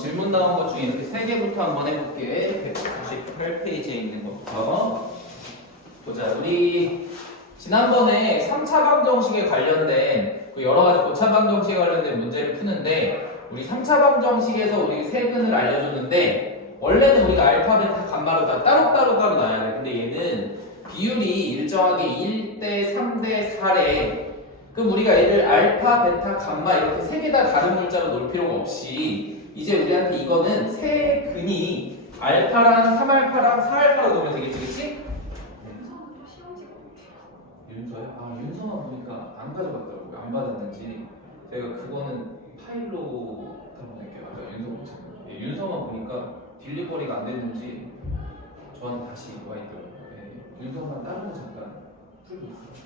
질문 나온 것 중에 이렇게 3개부터 한번 해볼게. 198페이지에 있는 것부터. 보자. 우리 지난번에 3차 방정식에 관련된 여러 가지 고차 방정식에 관련된 문제를 푸는데 우리 3차 방정식에서 우리 세근을 알려줬는데 원래는 우리가 알파, 베타, 감마로 다 따로 나야 돼. 근데 얘는 비율이 일정하게 1대 3대 4래. 그럼 우리가 얘를 알파, 베타, 감마 이렇게 3개 다 다른 문자로 놓을 필요가 없이 이제 우리한테 이거는 세 근이 알파랑 3알파랑 4알파로 놓으면 되겠지, 그치? 윤서요? 아, 윤서만 보니까 안 가져갔더라고요. 안 받았는지. 제가 그거는 파일로 담아낼게요. 아, 윤서 못 찾아요. 예, 윤서만 보니까 딜리버리가 안 됐는지 저한테 다시 와 있더라고요. 예, 윤서만 다른 거 잠깐 풀고 있어요.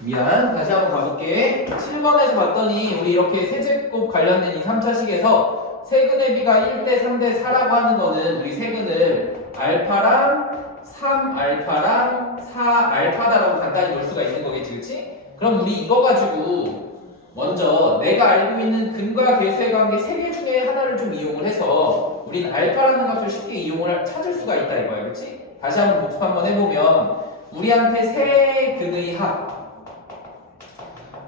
미안. 다시 한번 가볼게. 7번에서 봤더니 우리 이렇게 세제곱 관련된 이 3차식에서 세근의 비가 1대 3대 4라고 하는 거는 우리 세근을 알파랑 3알파랑 4알파다라고 간단히 볼 수가 있는 거겠지, 그치? 그럼 우리 이거 가지고 먼저 내가 알고 있는 근과 계수의 관계 3개 중에 하나를 좀 이용을 해서 우린 알파라는 값을 쉽게 찾을 수가 있다 이거야, 그치? 다시 한번 복습 한번 해보면 우리한테 세 근의 합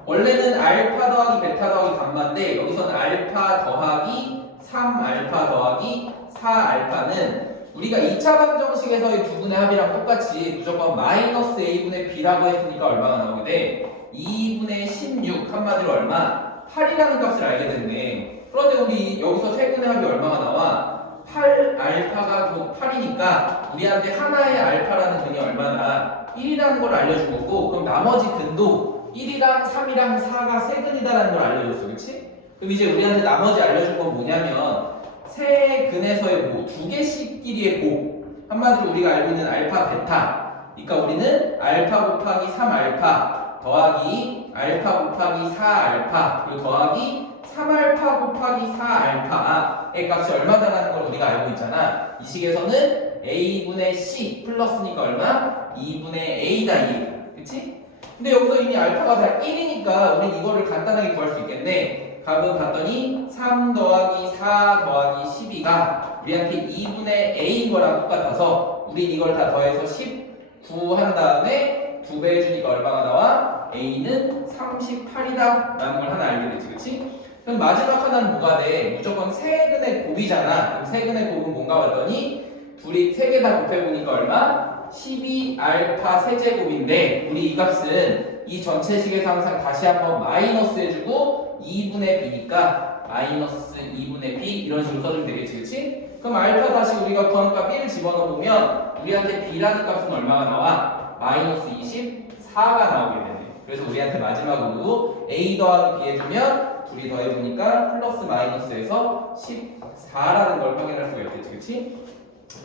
원래는 알파 더하기 베타 더하기 감마인데 여기서는 알파 더하기 3알파 더하기 4알파는 우리가 2차 방정식에서의 두 분의 합이랑 똑같이 무조건 마이너스 a분의 b라고 했으니까 얼마가 나오게 돼? 2분의 16 한마디로 얼마? 8이라는 값을 알게 됐네. 그런데 우리 여기서 세 분의 합이 얼마가 나와? 8알파가 8이니까 우리한테 하나의 알파라는 근이 얼마나? 1이라는 걸 알려준 거고 그럼 나머지 근도 1이랑 3이랑 4가 세근이다라는 걸 알려줬어, 그치? 그럼 이제 우리한테 나머지 알려준 건 뭐냐면 세 근에서의 두 개씩끼리의 곱 한마디로 우리가 알고 있는 알파, 베타 그러니까 우리는 알파 곱하기 3알파 더하기 알파 곱하기 4알파 그리고 더하기 3알파 곱하기 4알파의 값이 얼마다라는 걸 우리가 알고 있잖아. 이 식에서는 a분의 c 플러스니까 얼마? 2분의 a다 2, 그치? 근데 여기서 이미 알파가 다 1이니까 우린 이거를 간단하게 구할 수 있겠네. 값은 봤더니 3 더하기 4 더하기 12가 우리한테 2분의 a인 거랑 똑같아서 우린 이걸 다 더해서 19 한 다음에 2배 해주니까 얼마가 나와? a는 38이다 라는 걸 하나 알게 되지, 그치? 그럼 마지막 하나는 뭐가 돼? 무조건 세근의 곱이잖아. 그럼 세근의 곱은 뭔가 봤더니 둘이 세 개 다 곱해보니까 얼마? 12알파 세제곱인데 우리 이 값은 이 전체식에서 항상 다시 한번 마이너스 해주고 2분의 b니까 마이너스 2분의 b 이런 식으로 써주면 되겠지, 그치? 그럼 알파 다시 우리가 구한 값 1을 집어넣어보면 우리한테 b라는 값은 얼마가 나와? 마이너스 24가 나오게 되네. 그래서 우리한테 마지막으로 a 더하기 b 해주면 둘이 더해보니까 플러스 마이너스에서 14라는 걸 확인할 수가 있겠지, 그치?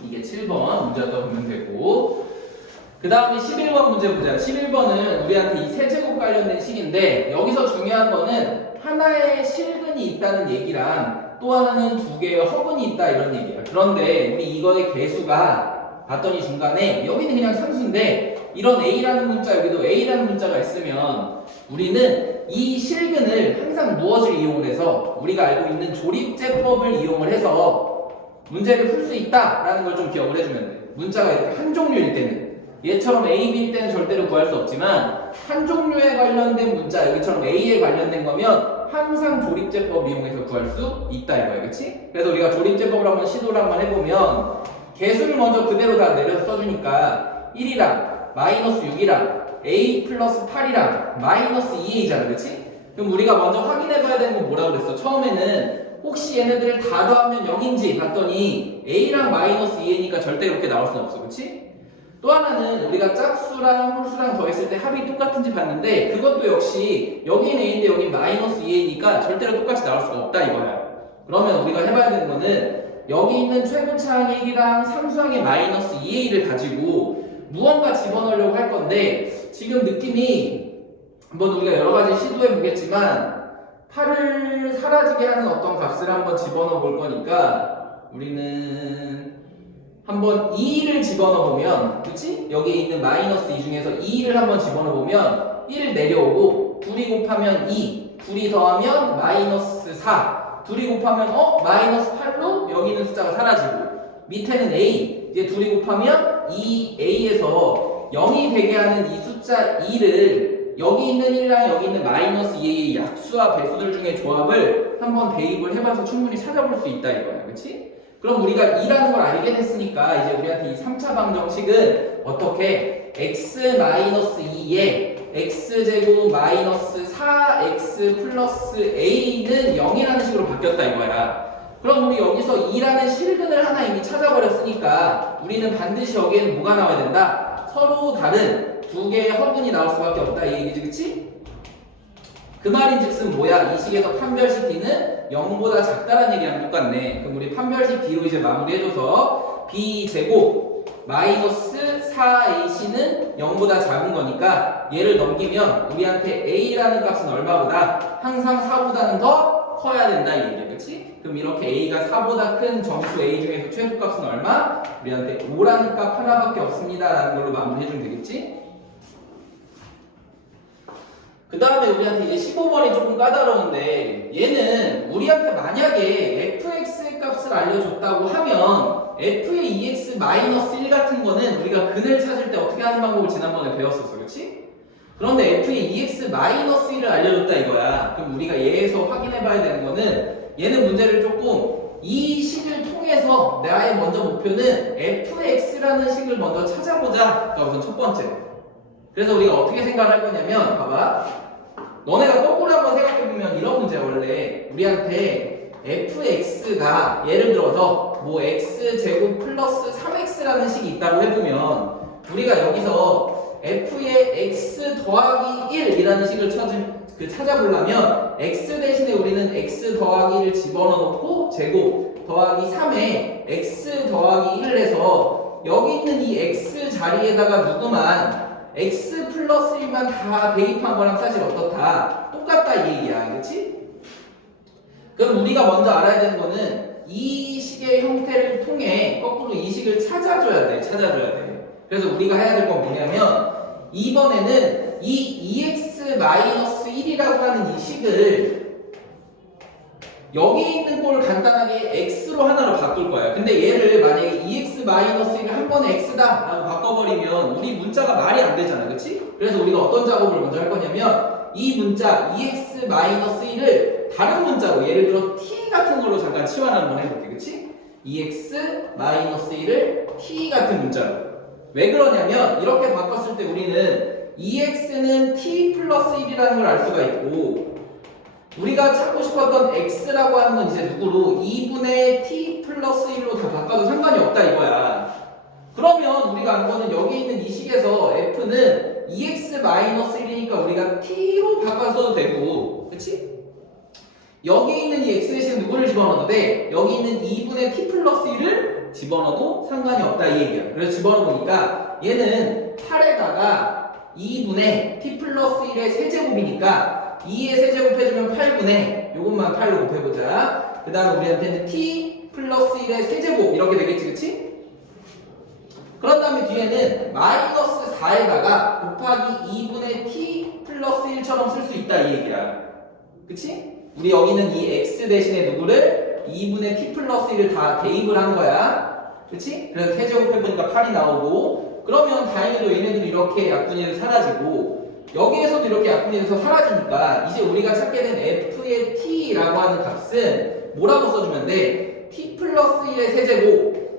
이게 7번 문제였다고 보면 되고 그 다음에 11번 문제 보자. 11번은 우리한테 이 세제곱 관련된 식인데 여기서 중요한 거는 하나의 실근이 있다는 얘기랑 또 하나는 두 개의 허근이 있다 이런 얘기야. 그런데 우리 이거의 개수가 봤더니 중간에 여기는 그냥 상수인데 이런 a라는 문자 여기도 a라는 문자가 있으면 우리는 이 실근을 항상 무엇을 이용을 해서 우리가 알고 있는 조립제법을 이용을 해서 문제를 풀 수 있다라는 걸 좀 기억을 해주면 돼. 문자가 이렇게 한 종류일 때는 얘처럼 A, B일 때는 절대로 구할 수 없지만 한 종류에 관련된 문자 여기처럼 A에 관련된 거면 항상 조립제법 이용해서 구할 수 있다 이거야, 그치? 그래서 우리가 조립제법을 한번 시도를 한번 해보면 개수를 먼저 그대로 다 내려서 써주니까 1이랑 마이너스 6이랑 A 플러스 8이랑 마이너스 2A잖아, 그치? 그럼 우리가 먼저 확인해봐야 되는 건 뭐라고 그랬어? 처음에는 혹시 얘네들을 다 더하면 0인지 봤더니 A랑 마이너스 2A니까 절대 이렇게 나올 수는 없어, 그치? 또 하나는 우리가 짝수랑 홀수랑 더했을 때 합이 똑같은지 봤는데 그것도 역시 여기는 A인데 여기 마이너스 2A니까 절대로 똑같이 나올 수가 없다 이거야. 그러면 우리가 해봐야 되는 거는 여기 있는 최고차항의 1이랑 상수항의 마이너스 2A를 가지고 무언가 집어넣으려고 할 건데 지금 느낌이 한번 우리가 여러 가지 시도해 보겠지만 8을 사라지게 하는 어떤 값을 한번 집어넣어 볼 거니까 우리는 한번 2를 집어넣어 보면 그치? 여기 있는 마이너스 2 중에서 2를 한번 집어넣어 보면 1 내려오고 둘이 곱하면 2, 둘이 더하면 마이너스 4, 둘이 곱하면 마이너스 8로 여기 있는 숫자가 사라지고 밑에는 a, 이제 둘이 곱하면 이 a에서 0이 되게 하는 이 숫자 2를 여기 있는 1이랑 여기 있는 마이너스 2의 약수와 배수들 중에 조합을 한번 대입을 해봐서 충분히 찾아볼 수 있다 이거야. 그치? 그럼 우리가 2라는 걸 알게 됐으니까 이제 우리한테 이 3차 방정식은 어떻게 x-2에 x제곱 마이너스 4x 플러스 a는 0이라는 식으로 바뀌었다 이거야. 그럼 우리 여기서 2라는 실근을 하나 이미 찾아버렸으니까 우리는 반드시 여기에는 뭐가 나와야 된다? 서로 다른 두 개의 허근이 나올 수밖에 없다 이 얘기지, 그치? 그 말인즉슨 뭐야? 이 식에서 판별식 d는 0보다 작다는 얘기랑 똑같네. 그럼 우리 판별식 d로 이제 마무리해줘서 b제곱 마이너스 4ac는 0보다 작은 거니까 얘를 넘기면 우리한테 a라는 값은 얼마보다? 항상 4보다는 더 커야 된다 이 얘기야, 그치? 그럼 이렇게 a가 4보다 큰 정수 a 중에서 최소값은 얼마? 우리한테 5라는 값 하나밖에 없습니다 라는 걸로 마무리해주면 되겠지? 그 다음에 우리한테 이제 15번이 조금 까다로운데 얘는 우리한테 만약에 fx 값을 알려줬다고 하면 f의 2x-1 같은 거는 우리가 근을 찾을 때 어떻게 하는 방법을 지난번에 배웠었어, 그렇지? 그런데 f의 2x-1을 알려줬다 이거야. 그럼 우리가 얘에서 확인해봐야 되는 거는 얘는 문제를 조금 이 식을 통해서 나의 먼저 목표는 fx라는 식을 먼저 찾아보자. 그러니까 우선 첫 번째. 그래서 우리가 어떻게 생각을 할 거냐면 봐봐. 너네가 거꾸로 한번 생각해보면 이런 문제야. 원래 우리한테 fx가 예를 들어서 뭐 x제곱 플러스 3x라는 식이 있다고 해보면 우리가 여기서 f의 x 더하기 1이라는 식을 찾아보려면 x 대신에 우리는 x 더하기 1을 집어넣고 제곱 더하기 3에 x 더하기 1을 해서 여기 있는 이 x 자리에다가 누구만 x 플러스 1만 다 대입한 거랑 사실 어떻다? 똑같다 이 얘기야. 그치? 그럼 우리가 먼저 알아야 되는 거는 이 식의 형태를 통해 거꾸로 이 식을 찾아줘야 돼. 그래서 우리가 해야 될 건 뭐냐면 이번에는 이 2x-1이라고 하는 이 식을 여기 있는 꼴을 간단하게 x로 하나로 바꿀 거야. 근데 얘를 만약에 2x-1을 한 번에 x다 라고 바꿔버리면 우리 문자가 말이 안 되잖아. 그치? 그래서 우리가 어떤 작업을 먼저 할 거냐면 이 문자 2x-1을 다른 문자로 예를 들어 t 같은 걸로 잠깐 치환 한번 해볼게. 그치? 2x-1을 t 같은 문자로. 왜 그러냐면 이렇게 바꿨을 때 우리는 2x는 t 플러스 1이라는 걸 알 수가 있고 우리가 찾고 싶었던 x라고 하는 건 이제 누구로 2분의 t 플러스 1로 다 바꿔도 상관이 없다 이거야. 그러면 우리가 안 거는 여기 있는 이 식에서 f는 2x-1이니까 우리가 t로 바꿔서도 되고, 그치? 여기 있는 이 x 대신 누구를 집어넣어도 돼? 여기 있는 2분의 t 플러스 1을 집어넣어도 상관이 없다 이 얘기야. 그래서 집어넣어보니까 얘는 8에다가 2분의 t 플러스 1의 세제곱이니까 2의 세제곱 해주면 8분의 요것만 8로 곱해보자. 그 다음 우리한테는 t 플러스 1의 세제곱 이렇게 되겠지, 그치? 그런 다음에 뒤에는 마이너스 4에다가 곱하기 2분의 t 플러스 1처럼 쓸 수 있다 이 얘기야. 그치? 우리 여기는 이 x 대신에 누구를 2분의 t 플러스 1을 다 대입을 한 거야. 그치? 그래서 세제곱 해보니까 8이 나오고 그러면 다행히도 얘네들 이렇게 약분이 돼서 사라지고 여기에서도 이렇게 약분이 돼서 사라지니까 이제 우리가 찾게 된 f의 t라고 하는 값은 뭐라고 써주면 돼? t 플러스 1의 세제곱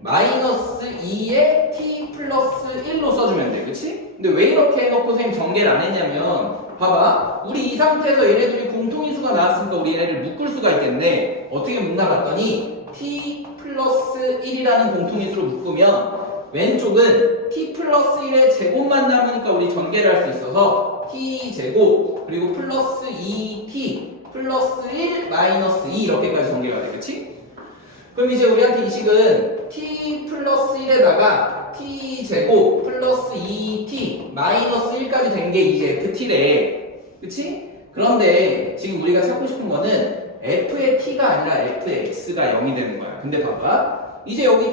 마이너스 2의 t 플러스 1로 써주면 돼. 그치? 근데 왜 이렇게 해놓고 선생님 전개를 안 했냐면 봐봐. 우리 이 상태에서 얘네들이 공통인수가 나왔으니까 우리 얘네를 묶을 수가 있겠네. 어떻게 묶나 봤더니 t 플러스 1이라는 공통인수로 묶으면 왼쪽은 t 플러스 1의 제곱만 남으니까 우리 전개를 할 수 있어서 t 제곱 그리고 플러스 2t 플러스 1 마이너스 2 이렇게까지 전개가 돼. 그치? 그럼 이제 우리한테 이 식은 t 플러스 1에다가 t 제곱 플러스 2t 마이너스 1까지 된 게 이제 ft래. 그치? 그런데 지금 우리가 찾고 싶은 거는 f의 t가 아니라 f의 x가 0이 되는 거야. 근데 봐봐. 이제 여기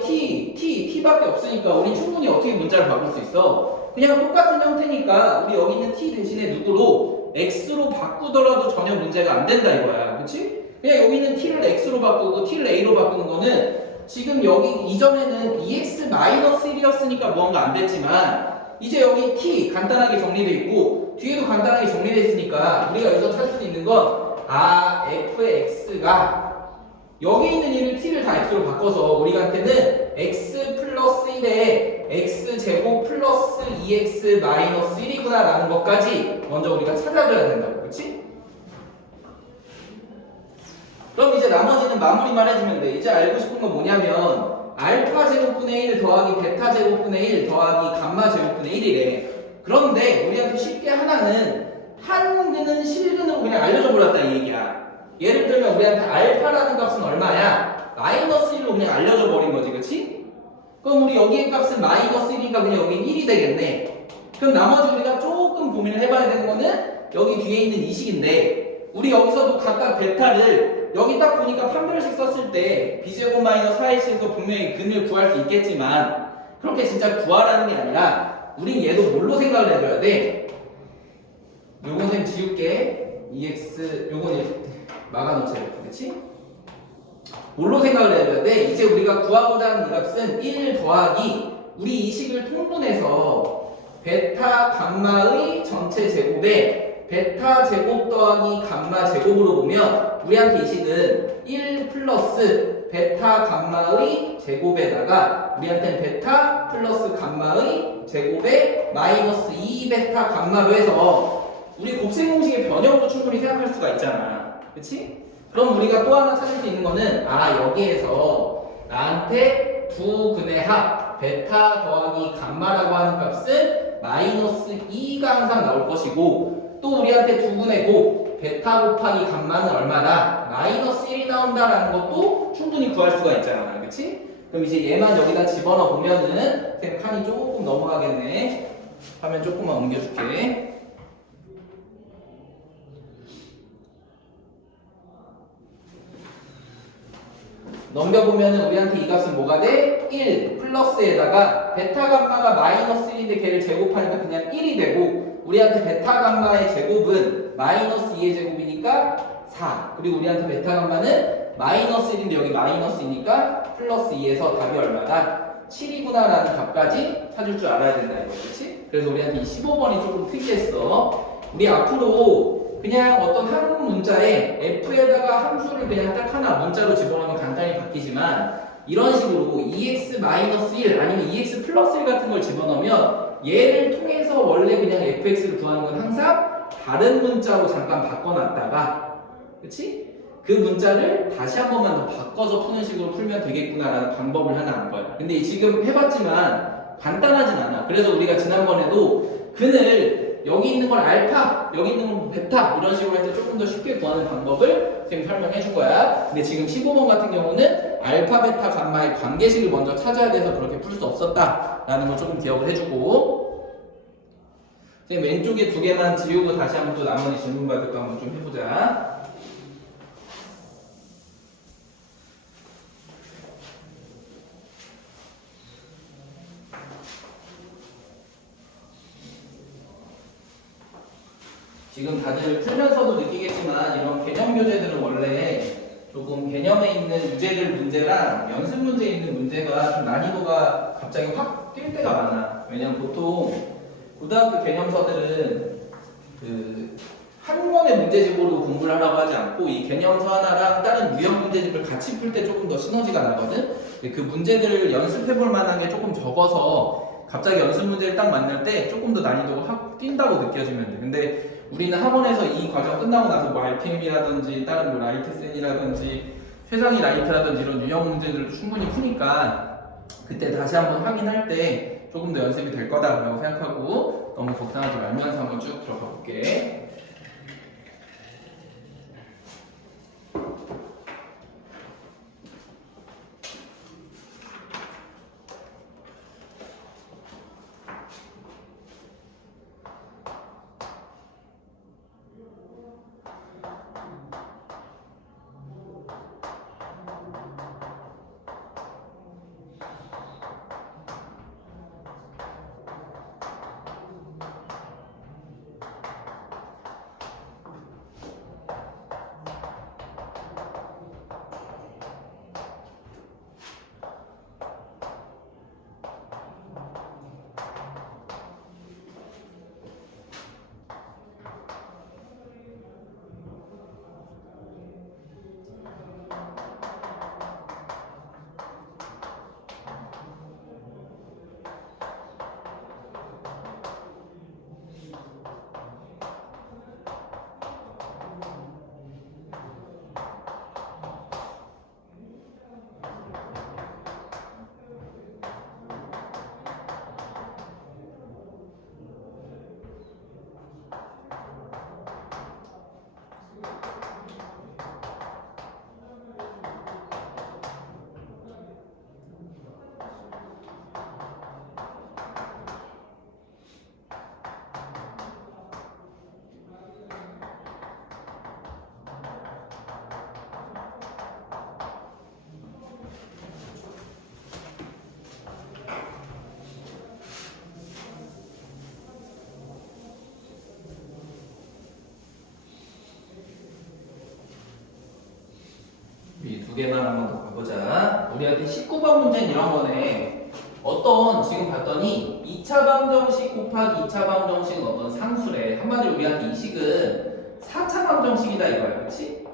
t밖에 없으니까 우리 충분히 어떻게 문자를 바꿀 수 있어? 그냥 똑같은 형태니까 우리 여기 있는 t 대신에 누구로 x로 바꾸더라도 전혀 문제가 안 된다 이거야. 그치? 그냥 여기 있는 t를 x로 바꾸고 t를 a로 바꾸는 거는 지금 여기 이전에는 EX-1이었으니까 뭔가 안 됐지만 이제 여기 t 간단하게 정리돼 있고 뒤에도 간단하게 정리돼 있으니까 우리가 여기서 찾을 수 있는 건 fx가 여기 있는 일을 t를 다 x로 바꿔서 우리한테는 x 플러스 1에 x제곱 플러스 2x 마이너스 1이구나 라는 것까지 먼저 우리가 찾아줘야 된다고. 그치? 그럼 이제 나머지는 마무리만 해주면 돼. 이제 알고 싶은 건 뭐냐면 알파 제곱분의 1 더하기 베타 제곱분의 1 더하기 감마 제곱분의 1이래. 그런데 우리한테 쉽게 하나는 한근은 실근으로 그냥 알려줘 버렸다 이 얘기야. 예를 들면 우리한테 알파라는 값은 얼마야? 마이너스 1로 그냥 알려줘 버린 거지, 그치? 그럼 우리 여기의 값은 마이너스 1이니까 그냥 여기 1이 되겠네. 그럼 나머지 우리가 조금 고민을 해봐야 되는 거는 여기 뒤에 있는 이 식인데 우리 여기서도 각각 베타를 여기 딱 보니까 판별식 썼을 때 b제곱 마이너스 4x에서 분명히 근을 구할 수 있겠지만 그렇게 진짜 구하라는 게 아니라 우린 얘도 뭘로 생각을 해줘야 돼? 요건 쌤 지울게. 요건 막아놓자 이렇게. 그치? 뭘로 생각을 해줘야 돼? 이제 우리가 구하고자 하는 이 값은 1 더하기 우리 이 식을 통분해서 베타 감마의 전체 제곱에 베타 제곱 더하기 감마 제곱으로 보면 우리한테 이 식은 1 플러스 베타 감마의 제곱에다가 우리한테는 베타 플러스 감마의 제곱에 마이너스 2 베타 감마로 해서 우리 곱셈 공식의 변형으로 충분히 생각할 수가 있잖아. 그치? 그럼 우리가 또 하나 찾을 수 있는 거는 여기에서 나한테 두 근의 합 베타 더하기 감마라고 하는 값은 마이너스 2가 항상 나올 것이고 또 우리한테 두 근의 곱 베타 곱하기 감마는 얼마다? 마이너스 1이 나온다라는 것도 충분히 구할 수가 있잖아. 그치? 그럼 이제 얘만 여기다 집어넣어 보면은 쌤 칸이 조금 넘어가겠네. 화면 조금만 옮겨줄게. 넘겨보면은 우리한테 이 값은 뭐가 돼? 1 플러스에다가 베타 감마가 마이너스 1인데 걔를 제곱하니까 그냥 1이 되고 우리한테 베타 감마의 제곱은 마이너스 2의 제곱이니까 4 그리고 우리한테 베타 감마는 마이너스 1인데 여기 마이너스이니까 플러스 2에서 답이 얼마다? 7이구나 라는 값까지 찾을 줄 알아야 된다 이거. 그치? 그래서 우리한테 이 15번이 조금 특이했어. 우리 앞으로 그냥 어떤 한 문자에 f에다가 함수를 그냥 딱 하나 문자로 집어넣으면 간단히 바뀌지만 이런 식으로 EX-1 아니면 EX 플러스 1 같은 걸 집어넣으면 얘를 통해서 원래 그냥 fx를 구하는 건 항상 다른 문자로 잠깐 바꿔놨다가 그치? 그 문자를 다시 한 번만 더 바꿔서 푸는 식으로 풀면 되겠구나라는 방법을 하나 안 거야. 근데 지금 해봤지만 간단하진 않아. 그래서 우리가 지난번에도 근을 여기 있는 걸 알파, 여기 있는 걸 베타 이런 식으로 해서 조금 더 쉽게 구하는 방법을 지금 설명해 준 거야. 근데 지금 15번 같은 경우는 알파, 베타, 감마의 관계식을 먼저 찾아야 돼서 그렇게 풀 수 없었다라는 거 조금 기억을 해주고 지금 왼쪽에 두 개만 지우고 다시 한번 또 나머지 질문 받을 거 한번 좀 해보자. 지금 다들 풀면서도 느끼겠지만 이런 개념 교재들은 원래 조금 개념에 있는 유제들 문제랑 연습 문제에 있는 문제가 좀 난이도가 갑자기 확 뛸 때가 많아. 왜냐면 보통 고등학교 개념서들은 한 권의 문제집으로 공부를 하라고 하지 않고 이 개념서 하나랑 다른 유형 문제집을 같이 풀 때 조금 더 시너지가 나거든. 근데 그 문제들을 연습해볼 만한 게 조금 적어서 갑자기 연습 문제를 딱 만날 때 조금 더 난이도가 확 뛴다고 느껴지면 돼. 근데 우리는 학원에서 이 과정 끝나고 나서 뭐 RPM이라든지 다른 뭐 라이트센이라든지 최상위 라이트라든지 이런 유형 문제들을 충분히 푸니까 그때 다시 한번 확인할 때 조금 더 연습이 될 거다라고 생각하고 너무 걱정하지 말면서 한번 쭉 들어가 볼게. 개만 한번 더 가보자. 우리한테 19번 문제는 이런 거네. 어떤 지금 봤더니 2차 방정식 곱하기 2차 방정식은 어떤 상수래. 한마디로 우리한테 이 식은 4차 방정식이다 이거야. 그렇지?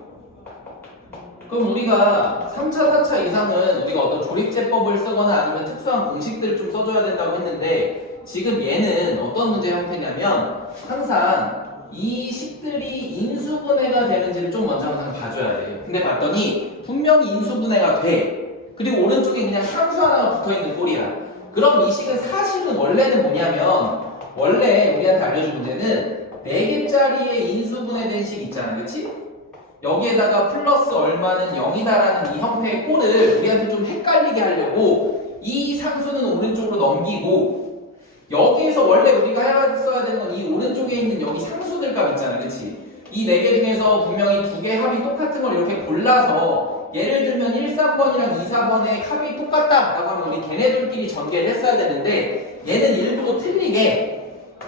그럼 우리가 3차, 4차 이상은 우리가 어떤 조립제법을 쓰거나 아니면 특수한 공식들을 좀 써줘야 된다고 했는데 지금 얘는 어떤 문제 형태냐면 항상 이 식들이 인수분해가 되는지를 좀 먼저 항상 봐줘야 돼요. 근데 봤더니 분명히 인수분해가 돼. 그리고 오른쪽에 그냥 상수 하나가 붙어있는 꼴이야. 그럼 이 식은 사실은 원래는 뭐냐면 원래 우리한테 알려준 문제는 4개짜리의 인수분해된 식 있잖아. 그치? 여기에다가 플러스 얼마는 0이다라는 이 형태의 꼴을 우리한테 좀 헷갈리게 하려고 이 상수는 오른쪽으로 넘기고 여기에서 원래 우리가 해봤어야 되는 건 이 오른쪽에 있는 여기 상수들 값 있잖아. 그치? 이 4개 중에서 분명히 2개 합이 똑같은 걸 이렇게 골라서 예를 들면 1, 3번이랑 2, 4번의 합이 똑같다 라고 하면 우리 걔네들끼리 전개를 했어야 되는데 얘는 일부러 틀리게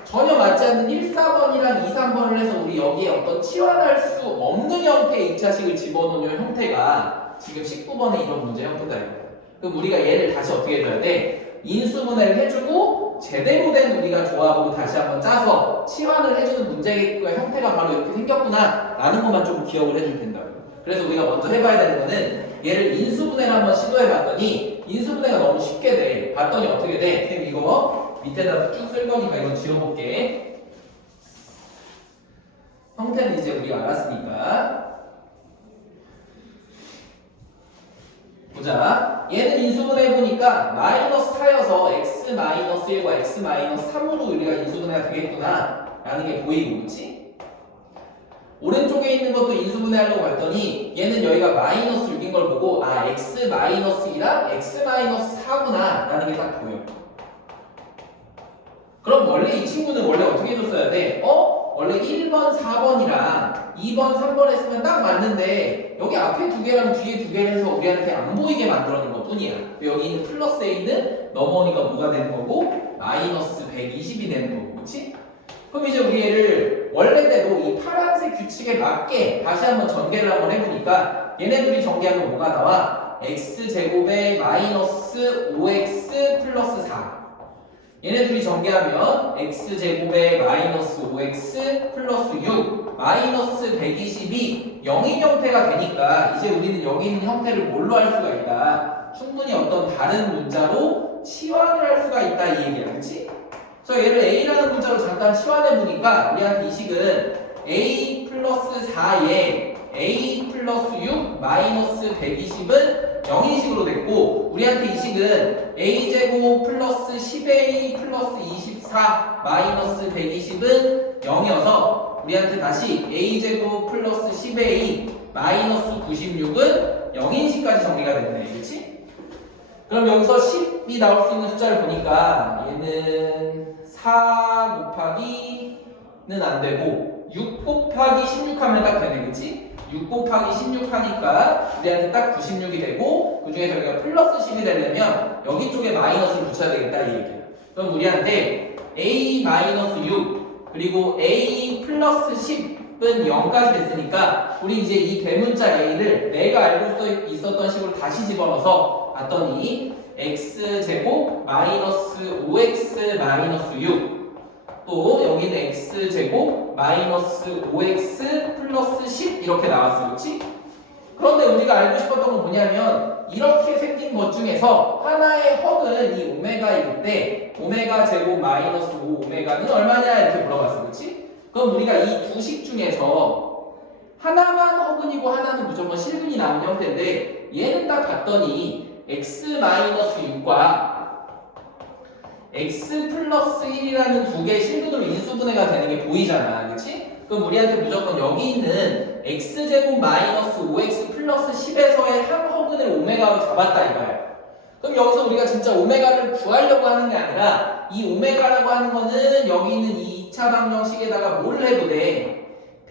전혀 맞지 않는 1, 4번이랑 2, 3번을 해서 우리 여기에 어떤 치환할 수 없는 형태의 2차식을 집어넣는 형태가 지금 19번의 이런 문제 형태다 이거야. 그럼 우리가 얘를 다시 어떻게 해줘야 돼? 인수분해를 해주고 제대로 된 우리가 조합으로 다시 한번 짜서 치환을 해주는 문제의 형태가 바로 이렇게 생겼구나 라는 것만 좀 기억을 해줄 텐다고. 그래서 우리가 먼저 해봐야 되는 거는 얘를 인수분해를 한번 시도해봤더니 인수분해가 너무 쉽게 돼. 봤더니 어떻게 돼? 쌤 이거 밑에다 쭉 쓸 거니까 이건 지워볼게. 형태는 이제 우리가 알았으니까. 보자. 얘는 인수분해 해보니까 마이너스 4여서 x 마이너스 1과 x 마이너스 3으로 우리가 인수분해가 되겠구나 라는 게 보이고, 그치? 오른쪽에 있는 것도 인수분해 하려고 봤더니 얘는 여기가 마이너스 6인 걸 보고 아 x 마이너스 2랑 x 마이너스 4구나 라는 게 딱 보여. 그럼 원래 이 친구는 원래 어떻게 해줬어야 돼? 원래 1번, 4번이랑 2번, 3번 했으면 딱 맞는데 여기 앞에 2개랑 뒤에 2개를 해서 우리한테 안 보이게 만들어낸 것 뿐이야. 여기 있는 플러스 A는 넘어오니까 뭐가 되는 거고 마이너스 120이 되는 거고, 그치? 그럼 이제 우리 얘를 원래대로 이 파란색 규칙에 맞게 다시 한번 전개를 한번 해보니까 얘네들이 전개하면 뭐가 나와? x제곱에 마이너스 5x 플러스 4 얘네들이 전개하면 x제곱에 마이너스 5x 플러스 6 마이너스 120이 0인 형태가 되니까 이제 우리는 여기 있는 형태를 뭘로 할 수가 있다? 충분히 어떤 다른 문자로 치환을 할 수가 있다 이 얘기야. 그치? 그래서 얘를 a라는 문자로 잠깐 치환해보니까 우리한테 이 식은 a 플러스 4에 a 플러스 6 마이너스 120은 0인식으로 됐고 우리한테 이 식은 a제곱 플러스 10a 플러스 24 마이너스 120은 0이어서 우리한테 다시 a제곱 플러스 10a 마이너스 96은 0인식까지 정리가 됐네. 그치? 그럼 여기서 10이 나올 수 있는 숫자를 보니까 얘는 4 곱하기는 안 되고 6 곱하기 16 하면 딱 되네. 그치? 6 곱하기 16 하니까 우리한테 딱 96이 되고 그 중에 저희가 플러스 10이 되려면 여기 쪽에 마이너스를 붙여야 되겠다 이 얘기야. 그럼 우리한테 a 마이너스 6 그리고 a 플러스 10은 0까지 됐으니까 우리 이제 이 대문자 a를 내가 알고 있었던 식으로 다시 집어넣어서 봤더니 x제곱 마이너스 5x 마이너스 6 또 여기는 x제곱 마이너스 5x 플러스 10 이렇게 나왔어. 그렇지? 그런데 우리가 알고 싶었던 건 뭐냐면 이렇게 생긴 것 중에서 하나의 허근 이 오메가일 때 오메가 제곱 마이너스 5 오메가는 얼마냐 이렇게 물어봤어. 그렇지? 그럼 우리가 이 두 식 중에서 하나만 허근이고 하나는 무조건 실근이 나온 형태인데 얘는 딱 봤더니 x 마이너스 6과 x 플러스 1이라는 두 개의 실근으로 인수분해가 되는 게 보이잖아. 그치? 그럼 우리한테 무조건 여기 있는 x제곱 마이너스 5x 플러스 10에서의 한 허근을 오메가로 잡았다 이거야. 그럼 여기서 우리가 진짜 오메가를 구하려고 하는 게 아니라 이 오메가라고 하는 거는 여기 있는 이 2차 방정식에다가 뭘 해도 돼?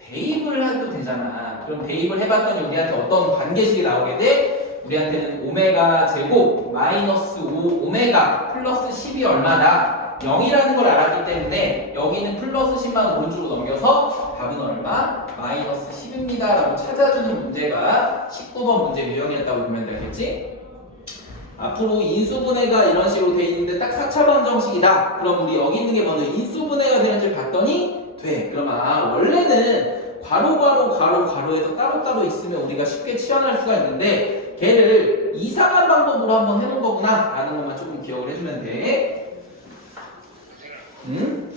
대입을 해도 되잖아. 그럼 대입을 해봤더니 우리한테 어떤 관계식이 나오게 돼? 우리한테는 오메가 제곱 마이너스 5 오메가 플러스 10이 얼마다? 0이라는 걸 알았기 때문에 여기는 플러스 10만 오른쪽으로 넘겨서 답은 얼마? 마이너스 10입니다 라고 찾아주는 문제가 19번 문제 유형이었다고 보면 되겠지? 앞으로 인수분해가 이런 식으로 돼 있는데 딱 4차 방정식이다. 그럼 우리 여기 있는 게 먼저 인수분해가 되는지 봤더니 돼. 그럼 원래는 괄호에서 따로따로 있으면 우리가 쉽게 치환할 수가 있는데 걔를 이상한 방법으로 한번 해놓은 거구나 라는 것만 조금 기억을 해주면 돼. 응?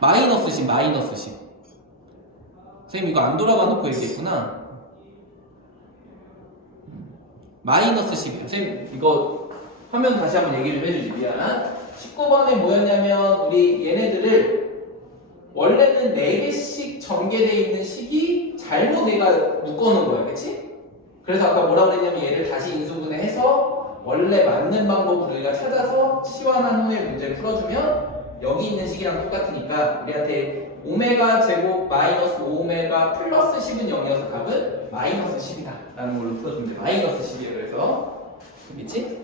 마이너스 10. 선생님 이거 안 돌아가 놓고 얘기했구나. 마이너스 10이에요. 선생님 이거 화면 다시 한번 얘기 좀 해주지. 미안. 19번에 뭐였냐면 우리 얘네들을 원래는 4개씩 전개되어 있는 식이 잘못 얘가 묶어놓은 거야. 그치? 그래서 아까 뭐라 그랬냐면 얘를 다시 인수분해해서 원래 맞는 방법으로 우리가 찾아서 치환한 후에 문제를 풀어주면 여기 있는 식이랑 똑같으니까 우리한테 오메가 제곱 마이너스 5오메가 플러스 10은 0이어서 답은 마이너스 10이다 라는 걸로 풀어주면 돼. 마이너스 10이에요. 그래서 그렇지?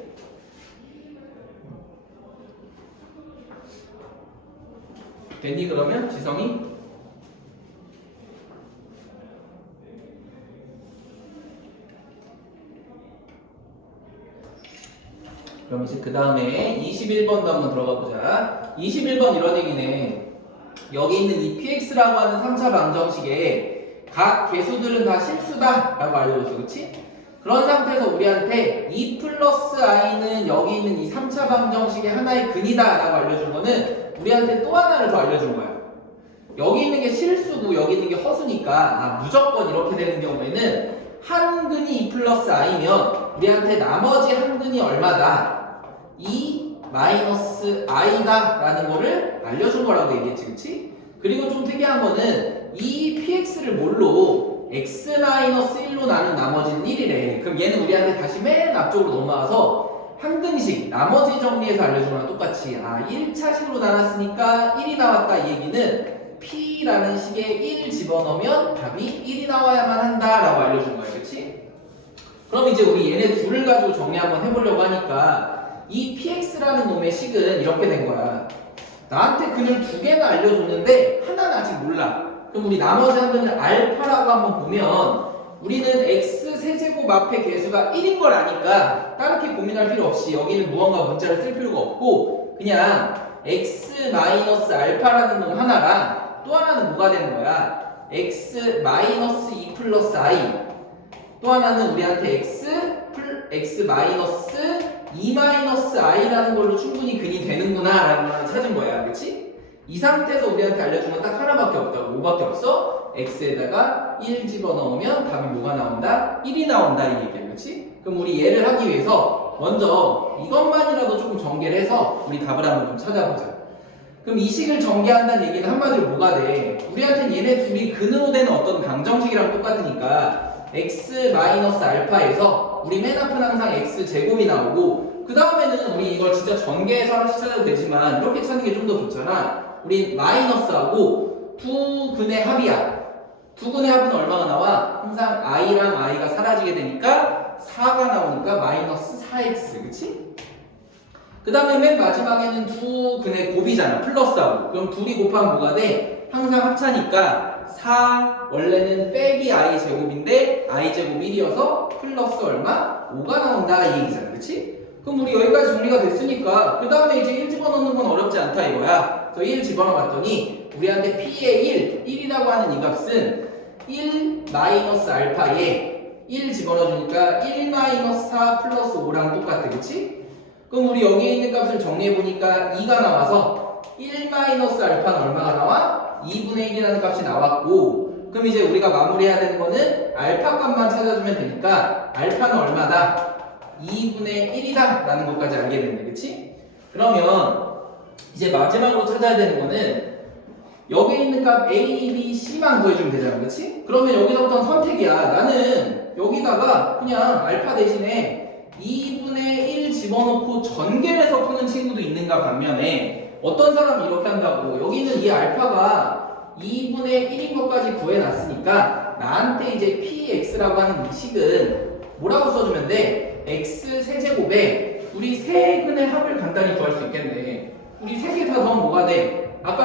됐니 그러면? 지성이? 그럼 이제 그 다음에 21번도 한번 들어가 보자. 21번 이런 얘기네. 여기 있는 이 px라고 하는 3차 방정식에 각 개수들은 다 실수다 라고 알려줬어. 그치? 그런 상태에서 우리한테 2 플러스 i는 여기 있는 이 3차 방정식의 하나의 근이다 라고 알려준 거는 우리한테 또 하나를 더 알려준 거야. 여기 있는 게 실수고 여기 있는 게 허수니까 무조건 이렇게 되는 경우에는 한 근이 2 플러스 i면 우리한테 나머지 한 근이 얼마다? 2 마이너스 i다 라는 거를 알려준 거라고 얘기했지. 그치? 그리고 좀 특이한 거는 이 px를 뭘로 x-1로 나눈 나머지는 1이래. 그럼 얘는 우리한테 다시 맨 앞쪽으로 넘어와서 한 근씩 나머지 정리해서 알려준 거랑 똑같이 1차식으로 나눴으니까 1이 나왔다. 이 얘기는 p라는 식에 1 집어넣으면 답이 1이 나와야만 한다 라고 알려준 거야. 그치? 그럼 이제 우리 얘네 둘을 가지고 정리 한번 해보려고 하니까 이 px라는 놈의 식은 이렇게 된 거야. 나한테 근을 2개나 알려줬는데 하나는 아직 몰라. 그럼 우리 나머지 한 근을 알파라고 한번 보면 우리는 x 세제곱 앞에 개수가 1인 걸 아니까 따르게 고민할 필요 없이 여기는 무언가 문자를 쓸 필요가 없고 그냥 x 마이너스 알파라는 놈 하나랑 또 하나는 뭐가 되는 거야? x 마이너스 2 플러스 i 또 하나는 우리한테 x 마이너스 2 마이너스 i라는 걸로 충분히 근이 되는구나 라는 걸 찾은 거야. 그치? 이 상태에서 우리한테 알려준 건 딱 하나밖에 없다고. 5밖에 없어? x에다가 1 집어넣으면 답이 뭐가 나온다? 1이 나온다 이 얘기야. 그치? 그럼 우리 얘를 하기 위해서 먼저 이것만이라도 조금 전개를 해서 우리 답을 한번 좀 찾아보자. 그럼 이 식을 전개한다는 얘기는 한마디로 뭐가 돼? 우리한테는 얘네 둘이 근으로 되는 어떤 방정식이랑 똑같으니까 x 마이너스 알파에서 우리 맨 앞은 항상 x 제곱이 나오고 그 다음에는 우리 이걸 진짜 전개해서 하나씩 찾아도 되지만 이렇게 찾는 게 좀 더 좋잖아. 우리 마이너스하고 두 근의 합이야. 두 근의 합은 얼마가 나와? 항상 i랑 i가 사라지게 되니까 4가 나오니까 마이너스 4x. 그치? 그 다음에 맨 마지막에는 두 근의 곱이잖아. 플러스하고. 그럼 둘이 곱하면 뭐가 돼? 항상 합차니까 4 원래는 빼기 i 제곱인데 i 제곱 1이어서 플러스 얼마? 5가 나온다 이 얘기잖아. 그치? 그럼 우리 여기까지 정리가 됐으니까 그 다음에 이제 1 집어넣는 건 어렵지 않다 이거야. 그래서 1 집어넣어봤더니 우리한테 p의 1이라고 하는 이 값은 1 마이너스 알파에 1 집어넣어주니까 1 마이너스 4 플러스 5랑 똑같아. 그치? 그럼 우리 여기에 있는 값을 정리해보니까 2가 나와서 1 마이너스 알파는 얼마가 나와? 2분의 1이라는 값이 나왔고 그럼 이제 우리가 마무리해야 되는 거는 알파 값만 찾아주면 되니까 알파는 얼마다? 2분의 1이다 라는 것까지 알게 됐네. 그치? 그러면 이제 마지막으로 찾아야 되는 거는 여기에 있는 값 A, B, C만 구해주면 되잖아. 그치? 그러면 여기서부터는 선택이야. 나는 여기다가 그냥 알파 대신에 2분의 1 집어넣고 전개해서 푸는 친구도 있는가 반면에 어떤 사람이 이렇게 한다고 여기는 이 알파가 2분의 1인 것까지 구해놨으니까 나한테 이제 px라고 하는 이 식은 뭐라고 써주면 돼? x 세제곱에 우리 세 근의 합을 간단히 구할 수 있겠네. 우리 세 개 다 더하면 뭐가 돼? 아까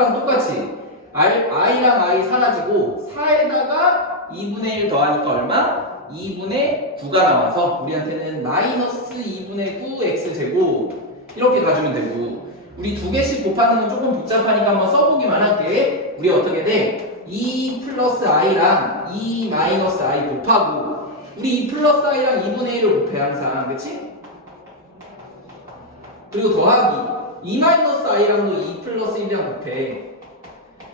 i랑 i 사라지고 4에다가 2분의 1 더하니까 얼마? 2분의 9가 나와서 우리한테는 마이너스 2분의 9 x제곱 이렇게 가주면 되고 우리 두 개씩 곱하는 건 조금 복잡하니까 한번 써보기만 할게. 우리 어떻게 돼? 2 플러스 i랑 2 마이너스 i 곱하고 우리 2 플러스 i랑 2분의 1을 곱해 항상 그치? 그리고 더하기 2 마이너스 i랑도 2 플러스 1이랑 곱해.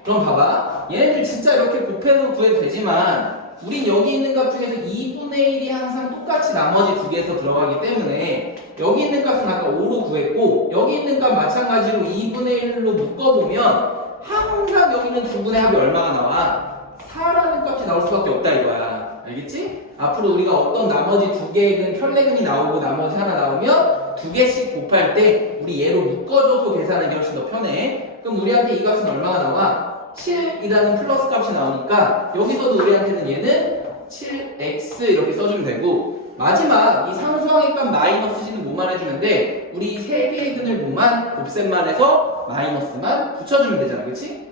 그럼 봐봐 얘네들 진짜 이렇게 곱해서 구해도 되지만 우린 여기 있는 값 중에서 2분의 1이 항상 똑같이 나머지 두 개에서 들어가기 때문에 여기 있는 값은 아까 5로 구했고 여기 있는 값 마찬가지로 2분의 1로 묶어보면 항상 여기 있는 두 분의 합이 얼마가 나와? 4라는 값이 나올 수밖에 없다 이거야. 알겠지? 앞으로 우리가 어떤 나머지 두 개는 편레근이 나오고 나머지 하나 나오면 두 개씩 곱할 때 우리 얘로 묶어줘서 계산하기 훨씬 더 편해. 그럼 우리한테 이 값은 얼마가 나와? 7이라는 플러스 값이 나오니까 여기서도 우리한테는 얘는 7x 이렇게 써주면 되고 마지막 이 상수항의 값 마이너스지는 뭐만 해주면 돼? 우리 세 개의 근을 뭐만 곱셈만 해서 마이너스만 붙여주면 되잖아 그치?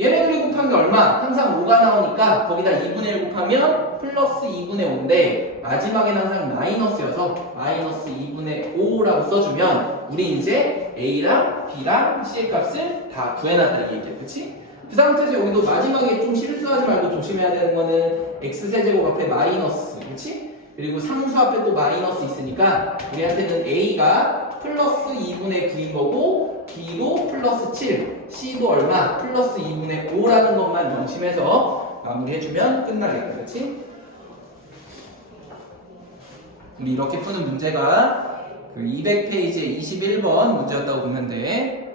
얘네들이 곱한 게 얼마? 항상 5가 나오니까 거기다 2분의 1 곱하면 플러스 2분의 5인데 마지막에는 항상 마이너스여서 마이너스 2분의 5라고 써주면 우리 이제 A랑 B랑 C의 값을 다 구해놨다는 얘기야 그치? 그 상태에서 여기도 마지막에 좀 실수하지 말고 조심해야 되는 거는 x세제곱 앞에 마이너스 그치? 그리고 상수 앞에 또 마이너스 있으니까 우리한테는 A가 플러스 2분의 9인 거고 B도 플러스 7 C도 얼마? 플러스 2분의 5라는 것만 명심해서 마무리해주면 끝나겠다 그치? 우리 이렇게 푸는 문제가 그 200페이지에 21번 문제였다고 보면 돼.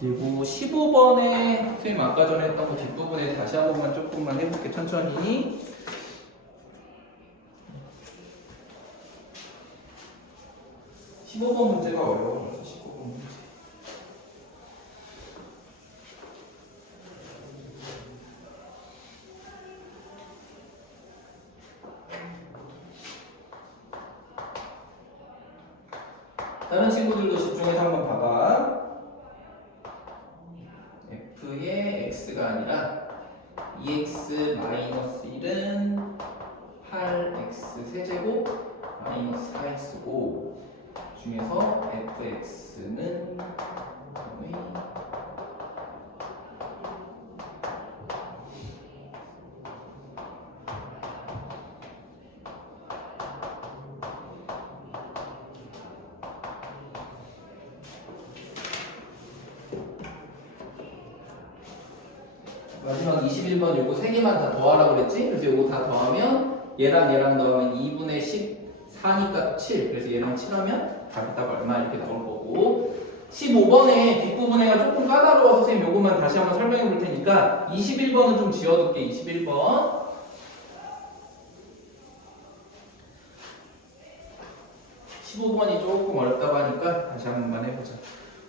그리고 15번에 선생님 아까 전에 했던 거 뒷부분에 다시 한 번만 조금만 해볼게 천천히. (15번) 문제가 어려워. 15번 문제. 다른 친구들도 집중해서 한번 봐봐. f의 x가 아니라 2x-1은 8x 세제곱 마이너스 4x고 중에서 fx는 마지막 21번 요거 3개만 다 더하라고 그랬지? 그래서 요거 다 더하면 얘랑 얘랑 더하면 2분의 14니까 7 그래서 얘랑 7하면 답이 얼마 이렇게 나올 거고 15번에 뒷부분에가 조금 까다로워서 선생님 요것만 다시 한번 설명해 볼 테니까 21번은 좀 지워둘게 21번 15번이 조금 어렵다고 하니까 다시 한 번만 해보자.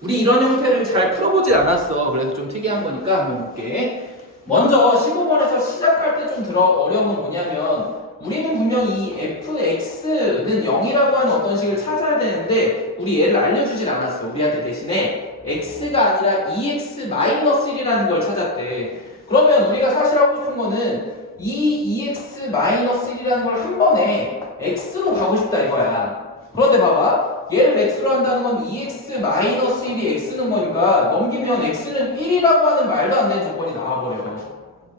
우리 이런 형태를 잘 풀어보질 않았어. 그래서 좀 특이한 거니까 한번 볼게. 먼저 15번에서 시작할 때 좀 어려운 건 뭐냐면 우리는 분명히 이 fx는 0이라고 하는 어떤 식을 찾아야 되는데 우리 얘를 알려주질 않았어. 우리한테 대신에 x가 아니라 2x-1이라는 걸 찾았대. 그러면 우리가 사실 하고 싶은 거는 이 2x-1이라는 걸 한 번에 x로 가고 싶다 이거야. 그런데 봐봐. 얘를 x로 한다는 건 2x-1이 x는 거니까 넘기면 x는 1이라고 하는 말도 안 되는 조건이 나와버려요.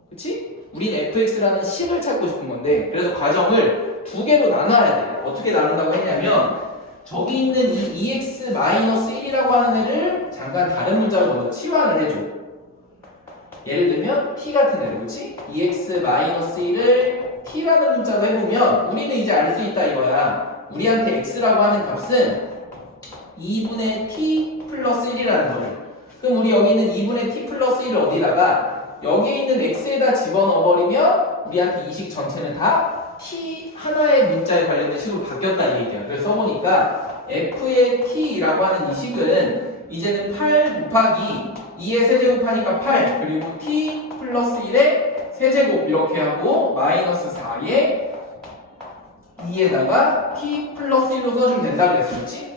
그치? 우린 fx라는 식을 찾고 싶은 건데 그래서 과정을 두 개로 나눠야 돼. 어떻게 나눈다고 했냐면 저기 있는 이 2x-1이라고 하는 애를 잠깐 다른 문자로 먼저 치환을 해줘. 예를 들면 t 같은 애를 그치? 2x-1을 t라는 문자로 해보면 우리는 이제 알 수 있다 이거야. 우리한테 x라고 하는 값은 2분의 t 플러스 1이라는 거예요. 그럼 우리 여기 있는 2분의 t 플러스 1을 어디다가 여기에 있는 x에다 집어넣어버리면 우리한테 이 식 전체는 다 t 하나의 문자에 관련된 식으로 바뀌었다 이 얘기야. 그래서 써보니까 f의 t라고 하는 이 식은 이제는 8 곱하기 2의 세제곱하니까 8 그리고 t 플러스 1의 세제곱 이렇게 하고 마이너스 4의 2에다가 t 플러스 1로 써주면 된다 그랬었지?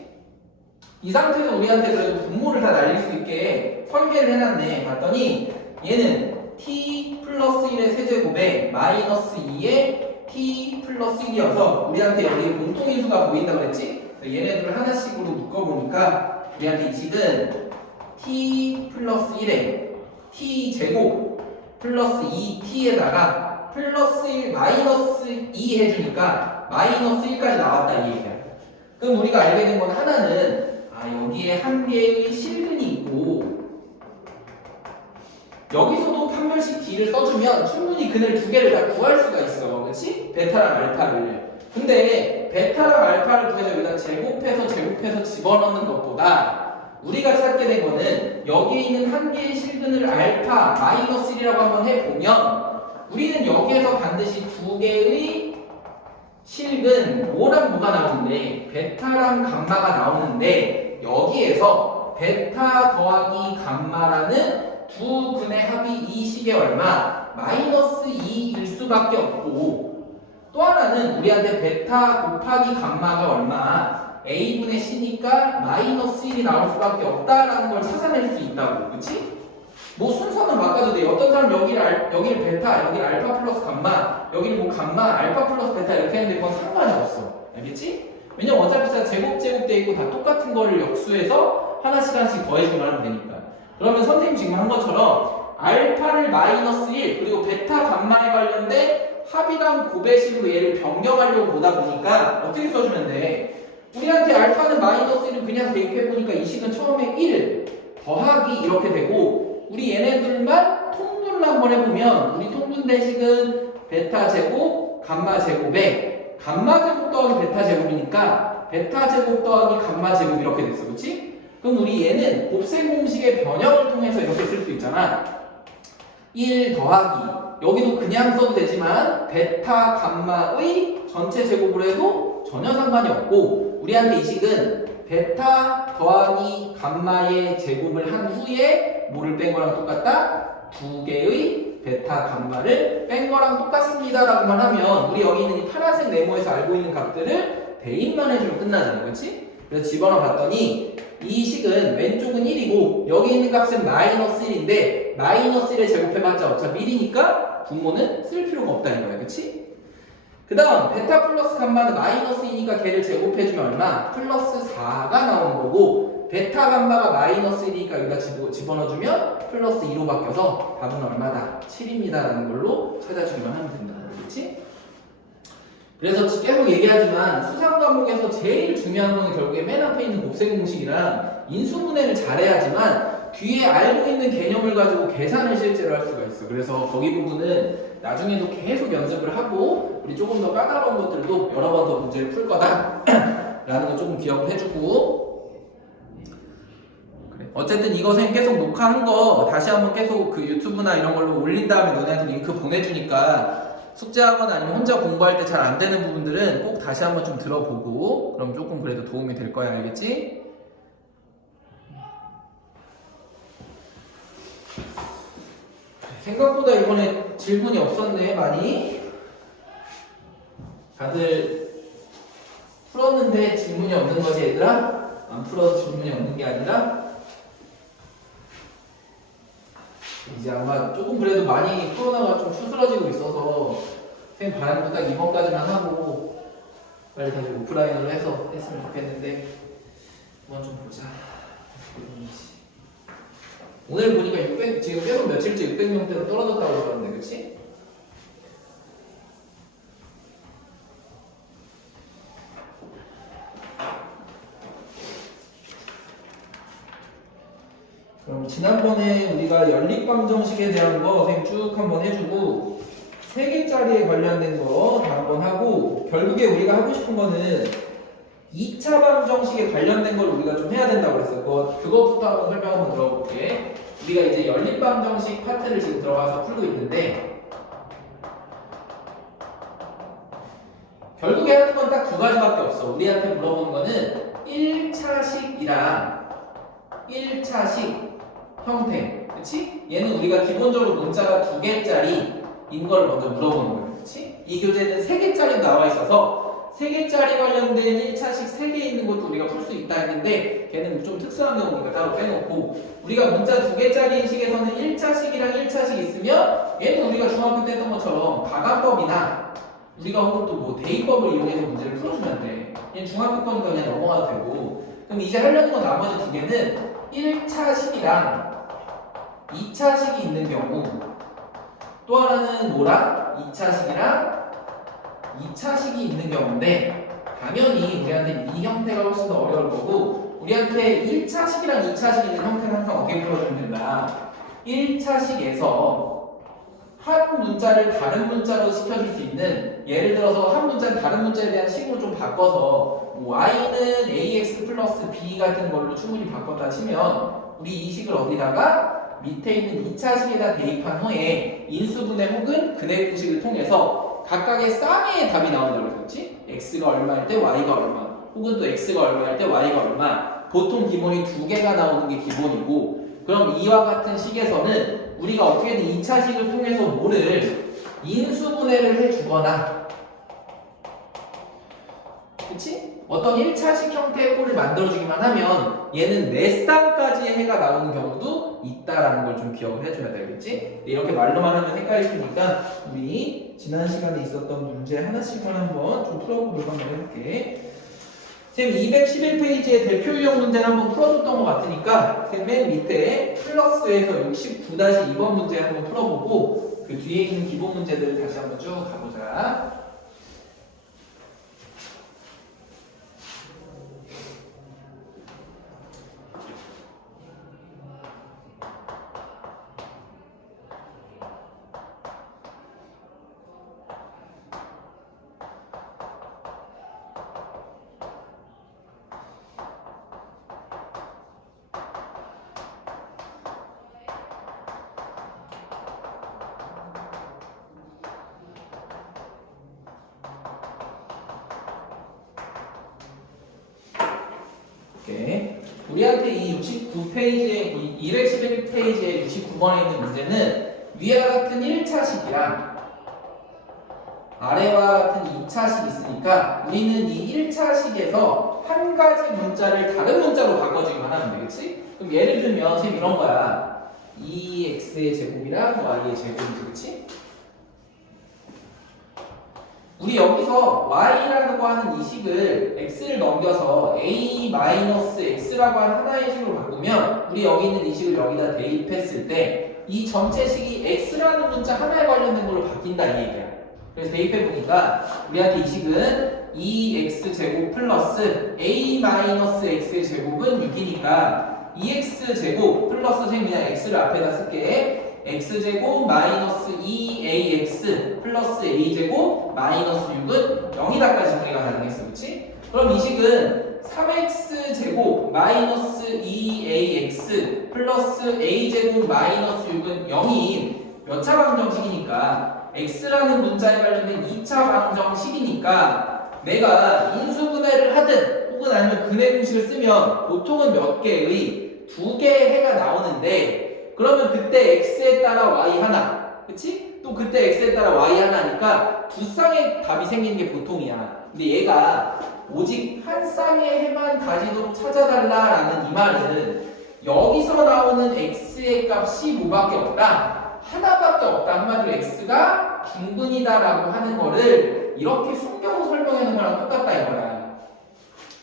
이 상태에서 우리한테 그래도 분모를 다 날릴 수 있게 설계를 해놨네. 봤더니 얘는 t 플러스 1의 세제곱에 마이너스 2의 t 플러스 1이어서 우리한테 여기 공통인수가 보인다 그랬지? 얘네들을 하나씩으로 묶어보니까 우리한테 이 식은 t 플러스 1에 t 제곱 플러스 2t에다가 플러스 1 마이너스 2 해주니까 마이너스 1까지 나왔다 이 얘기야. 그럼 우리가 알게 된 건 하나는 여기에 한 개의 실근이 있고 여기서도 판별식 D를 써주면 충분히 그늘 두 개를 다 구할 수가 있어. 그렇지? 베타랑 알파를. 근데 베타랑 알파를 구해서 여기다 제곱해서 집어넣는 것보다 우리가 찾게 된 거는 여기에 있는 한 개의 실근을 알파 마이너스 1이라고 한번 해보면 우리는 여기에서 반드시 두 개의 실근 뭐랑 뭐가 나오는데 베타랑 감마가 나오는데 여기에서 베타 더하기 감마라는 두 근의 합이 이 식의 얼마? 마이너스 2일 수밖에 없고 또 하나는 우리한테 베타 곱하기 감마가 얼마? a분의 c니까 마이너스 1이 나올 수밖에 없다라는 걸 찾아낼 수 있다고. 그치? 뭐 순서는 바꿔도 돼. 어떤 사람 여기를 베타, 여기를 알파 플러스 감마, 여기를 뭐 감마, 알파 플러스 베타 이렇게 했는데 그건 상관이 없어. 알겠지? 왜냐면 어차피 다 제곱돼 있고 다 똑같은 거를 역수해서 하나씩 더해주기만 하면 되니까. 그러면 선생님 지금 한 것처럼 알파를 마이너스 1 그리고 베타 감마에 관련된 합이랑 곱배식으로 얘를 변경하려고 보다 보니까 어떻게 써주면 돼? 우리한테 알파는 마이너스 1을 그냥 대입해보니까 이 식은 처음에 1 더하기 이렇게 되고 우리 얘네들만 통분을 한번 해보면 우리 통분 대식은 베타 제곱, 감마 제곱에 감마 제곱 더하기 베타 제곱이니까 베타 제곱 더하기 감마 제곱 이렇게 됐어. 그치? 그럼 우리 얘는 곱셈 공식의 변형을 통해서 이렇게 쓸 수 있잖아. 1 더하기 여기도 그냥 써도 되지만 베타 감마의 전체 제곱을 해도 전혀 상관이 없고 우리한테 이 식은 베타 더하기 감마의 제곱을 한 후에 뭐를 뺀 거랑 똑같다? 두 개의 베타 감마를 뺀 거랑 똑같습니다 라고만 하면 우리 여기 있는 이 파란색 네모에서 알고 있는 값들을 대입만 해주면 끝나잖아. 그렇지? 그래서 집어넣어 봤더니 이 식은 왼쪽은 1이고 여기 있는 값은 마이너스 1인데 마이너스 1에 제곱해봤자 어차피 1이니까 분모는 쓸 필요가 없다 이거야. 그치? 그 다음 베타 플러스 감마는 마이너스 2니까 걔를 제곱해주면 얼마? 플러스 4가 나오는 거고 베타 감마가 마이너스 1이니까 여기다 집어넣어주면 플러스 2로 바뀌어서 답은 얼마다? 7입니다 라는 걸로 찾아주기만 하면 된다. 그렇지? 그래서 계속 얘기하지만 수상 과목에서 제일 중요한 거는 결국에 맨 앞에 있는 곱셈 공식이랑 인수분해를 잘해야지만 뒤에 알고 있는 개념을 가지고 계산을 실제로 할 수가 있어. 그래서 거기 부분은 나중에도 계속 연습을 하고 우리 조금 더 까다로운 것들도 여러 번 더 문제를 풀 거다 라는 거 조금 기억을 해주고 그래. 어쨌든 이거 선 계속 녹화한 거 다시 한번 계속 그 유튜브나 이런 걸로 올린 다음에 너네한테 링크 보내주니까 숙제하거나 아니면 혼자 공부할 때 잘 안 되는 부분들은 꼭 다시 한번 좀 들어보고 그럼 조금 그래도 도움이 될 거야. 알겠지? 생각보다 이번에 질문이 없었네. 많이 다들 풀었는데 질문이 없는 거지 얘들아? 안 풀어도 질문이 없는 게 아니라 이제 아마 조금 그래도 많이 코로나가 좀 추스러지고 있어서 선생님 바람도 딱 이번까지만 하고 빨리 다시 오프라인으로 해서 했으면 좋겠는데 한번 좀 보자. 오늘 보니까 600 지금 계속 며칠째 600명대로 떨어졌다고 그러는데 그치? 그럼 지난번에 우리가 연립방정식에 대한 거 선생님 쭉 한번 해주고 3개짜리에 관련된 거 다 한번 하고 결국에 우리가 하고 싶은 거는 2차 방정식에 관련된 걸 우리가 좀 해야 된다고 그랬어. 그것부터 한번 설명 한번 들어볼게. 우리가 이제 연립방정식 파트를 지금 들어가서 풀고 있는데 결국에 하는 건 딱 2가지밖에 없어. 우리한테 물어보는 거는 1차식이랑 1차식 형태. 그치? 얘는 우리가 기본적으로 문자가 2개짜리인 걸 먼저 물어보는 거야. 그치? 이 교재는 3개짜리 나와 있어서 3개짜리 관련된 1차식 3개 있는 것도 우리가 풀 수 있다 했는데 걔는 좀 특수한 경우니까 따로 빼놓고 우리가 문자 2개짜리인 식에서는 1차식이랑 1차식 있으면 얘는 우리가 중학교 때 했던 것처럼 가감법이나 우리가 혹은 또 뭐 대입법을 이용해서 문제를 풀어주면 돼. 얘는 중학교 거니까 그냥 넘어가도 되고. 그럼 이제 하려는 건 나머지 2개는 1차식이랑 2차식이 있는 경우, 또 하나는 뭐랑 2차식이랑 2차식이 있는 경우인데 당연히 우리한테 이 형태가 훨씬 더 어려울 거고 우리한테 1차식이랑 2차식이 있는 형태는 항상 어떻게 풀어주면 된다. 1차식에서 한 문자를 다른 문자로 시켜줄 수 있는, 예를 들어서 한 문자는 다른 문자에 대한 식으로 좀 바꿔서 뭐 y는 ax 플러스 b 같은 걸로 충분히 바꿨다 치면 우리 이 식을 어디다가 밑에 있는 2차식에다 대입한 후에 인수분해 혹은 근해공식을 통해서 각각의 쌍의 답이 나온다고 그랬지? x가 얼마일 때 y가 얼마, 혹은 또 x가 얼마일 때 y가 얼마. 보통 기본이 2개가 나오는 게 기본이고, 그럼 이와 같은 식에서는 우리가 어떻게든 2차식을 통해서 뭐를 인수분해를 해주거나, 그치? 어떤 1차식 형태의 꼴을 만들어주기만 하면 얘는 4쌍까지의 해가 나오는 경우도 있다라는 걸 좀 기억을 해줘야 되겠지? 이렇게 말로만 하면 헷갈릴 테니까 우리 지난 시간에 있었던 문제 하나씩만 한번 좀 풀어보고 한번 해볼게. 쌤 211페이지에 대표 유형 문제를 한번 풀어줬던 것 같으니까 쌤 맨 밑에 플러스에서 69-2번 문제 한번 풀어보고 그 뒤에 있는 기본 문제들을 다시 한번 쭉 가보자. 오케이. 우리한테 이 69페이지에, 211페이지에 69번에 있는 문제는 위와 같은 1차식이랑 아래와 같은 2차식이 있으니까 우리는 이 1차식에서 한 가지 문자를 다른 문자로 바꿔주기만 하면 되겠지? 그럼 예를 들면 쌤 이런 거야. 2x의 제곱이랑 y의 제곱이지, 그치? 우리 여기서 y라고 하는 이 식을 x를 넘겨서 a-x라고 하는 하나의 식으로 바꾸면 우리 여기 있는 이 식을 여기다 대입했을 때 이 전체 식이 x라는 문자 하나에 관련된 걸로 바뀐다 이 얘기야. 그래서 대입해보니까 우리한테 이 식은 2x제곱 플러스 a-x의 제곱은 6이니까 2x제곱 플러스 쌤 그냥 x를 앞에다 쓸게. x제곱 마이너스 2ax 플러스 a제곱 마이너스 6은 0이다까지 정리가 가능했어. 그치? 그럼 이 식은 3x제곱 마이너스 2ax 플러스 a제곱 마이너스 6은 0인 몇 차 방정식이니까 x라는 문자에 관련된 2차 방정식이니까 내가 인수분해를 하든 혹은 아니면 근해공식을 쓰면 보통은 몇 개의 2개의 해가 나오는데 그러면 그때 x에 따라 y 하나, 그치? 또 그때 x에 따라 y 하나니까 두 쌍의 답이 생기는 게 보통이야. 근데 얘가 오직 한 쌍의 해만 가지도록 찾아달라라는 이 말은 여기서 나오는 x의 값이 뭐밖에 없다? 하나밖에 없다. 한마디로 x가 중근이다라고 하는 거를 이렇게 숨겨서 설명해 놓은 거랑 똑같다 이거야.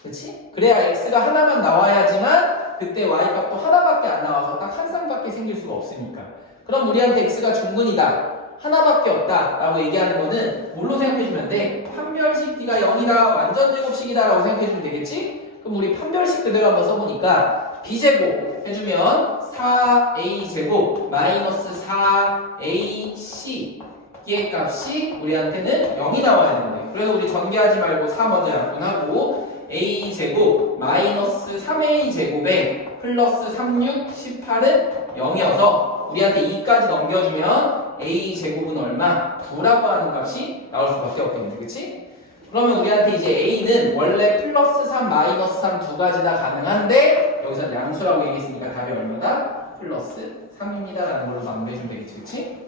그치? 그래야 x가 하나만 나와야지만 그때 y 값도 하나밖에 안 나와서 딱 한 쌍밖에 생길 수가 없으니까. 그럼 우리한테 x가 중근이다, 하나밖에 없다 라고 얘기하는 거는 뭘로 생각해주면 돼? 판별식 d가 0이다, 완전제곱식이다 라고 생각해주면 되겠지? 그럼 우리 판별식 그대로 한번 써보니까 b제곱 해주면 4a제곱 마이너스 4ac 의 값이 우리한테는 0이 나와야 되는데, 그래서 우리 전개하지 말고 4 먼저 약분하고 a제곱 마이너스 3a제곱에 플러스 3, 6, 18은 0이어서 우리한테 2까지 넘겨주면 a제곱은 얼마? 9라고 하는 값이 나올 수밖에 없겠네. 그치? 그러면 우리한테 이제 a는 원래 플러스 3, 마이너스 3 두 가지 다 가능한데 여기서 양수라고 얘기했으니까 답이 얼마다? 플러스 3입니다 라는 걸로 남겨주면 되겠지. 그치?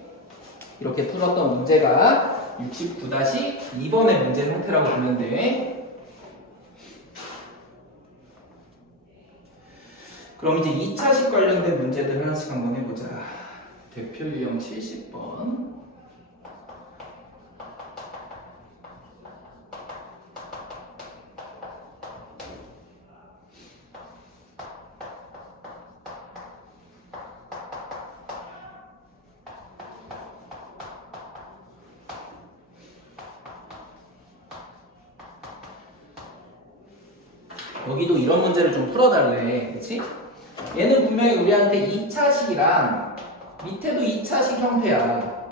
이렇게 풀었던 문제가 69-2번의 문제 형태라고 보면 돼. 그럼 이제 2차식 관련된 문제들 하나씩 한번 해보자. 대표 유형 70번. 여기도 이런 문제를 좀 풀어달래. 그치? 얘는 분명히 우리한테 2차식이랑 밑에도 2차식 형태야.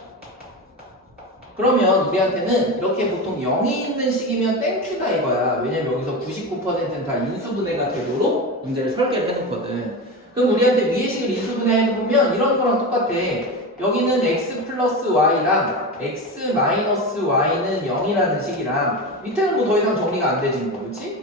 그러면 우리한테는 이렇게 보통 0이 있는 식이면 땡큐다 이거야. 왜냐면 여기서 99%는 다 인수분해가 되도록 문제를 설계를 해놓거든. 그럼 우리한테 위의 식을 인수분해해보면 이런 거랑 똑같아. 여기는 x 플러스 y랑 x 마이너스 y는 0이라는 식이랑 밑에는 뭐 더 이상 정리가 안 되지 뭐. 그치?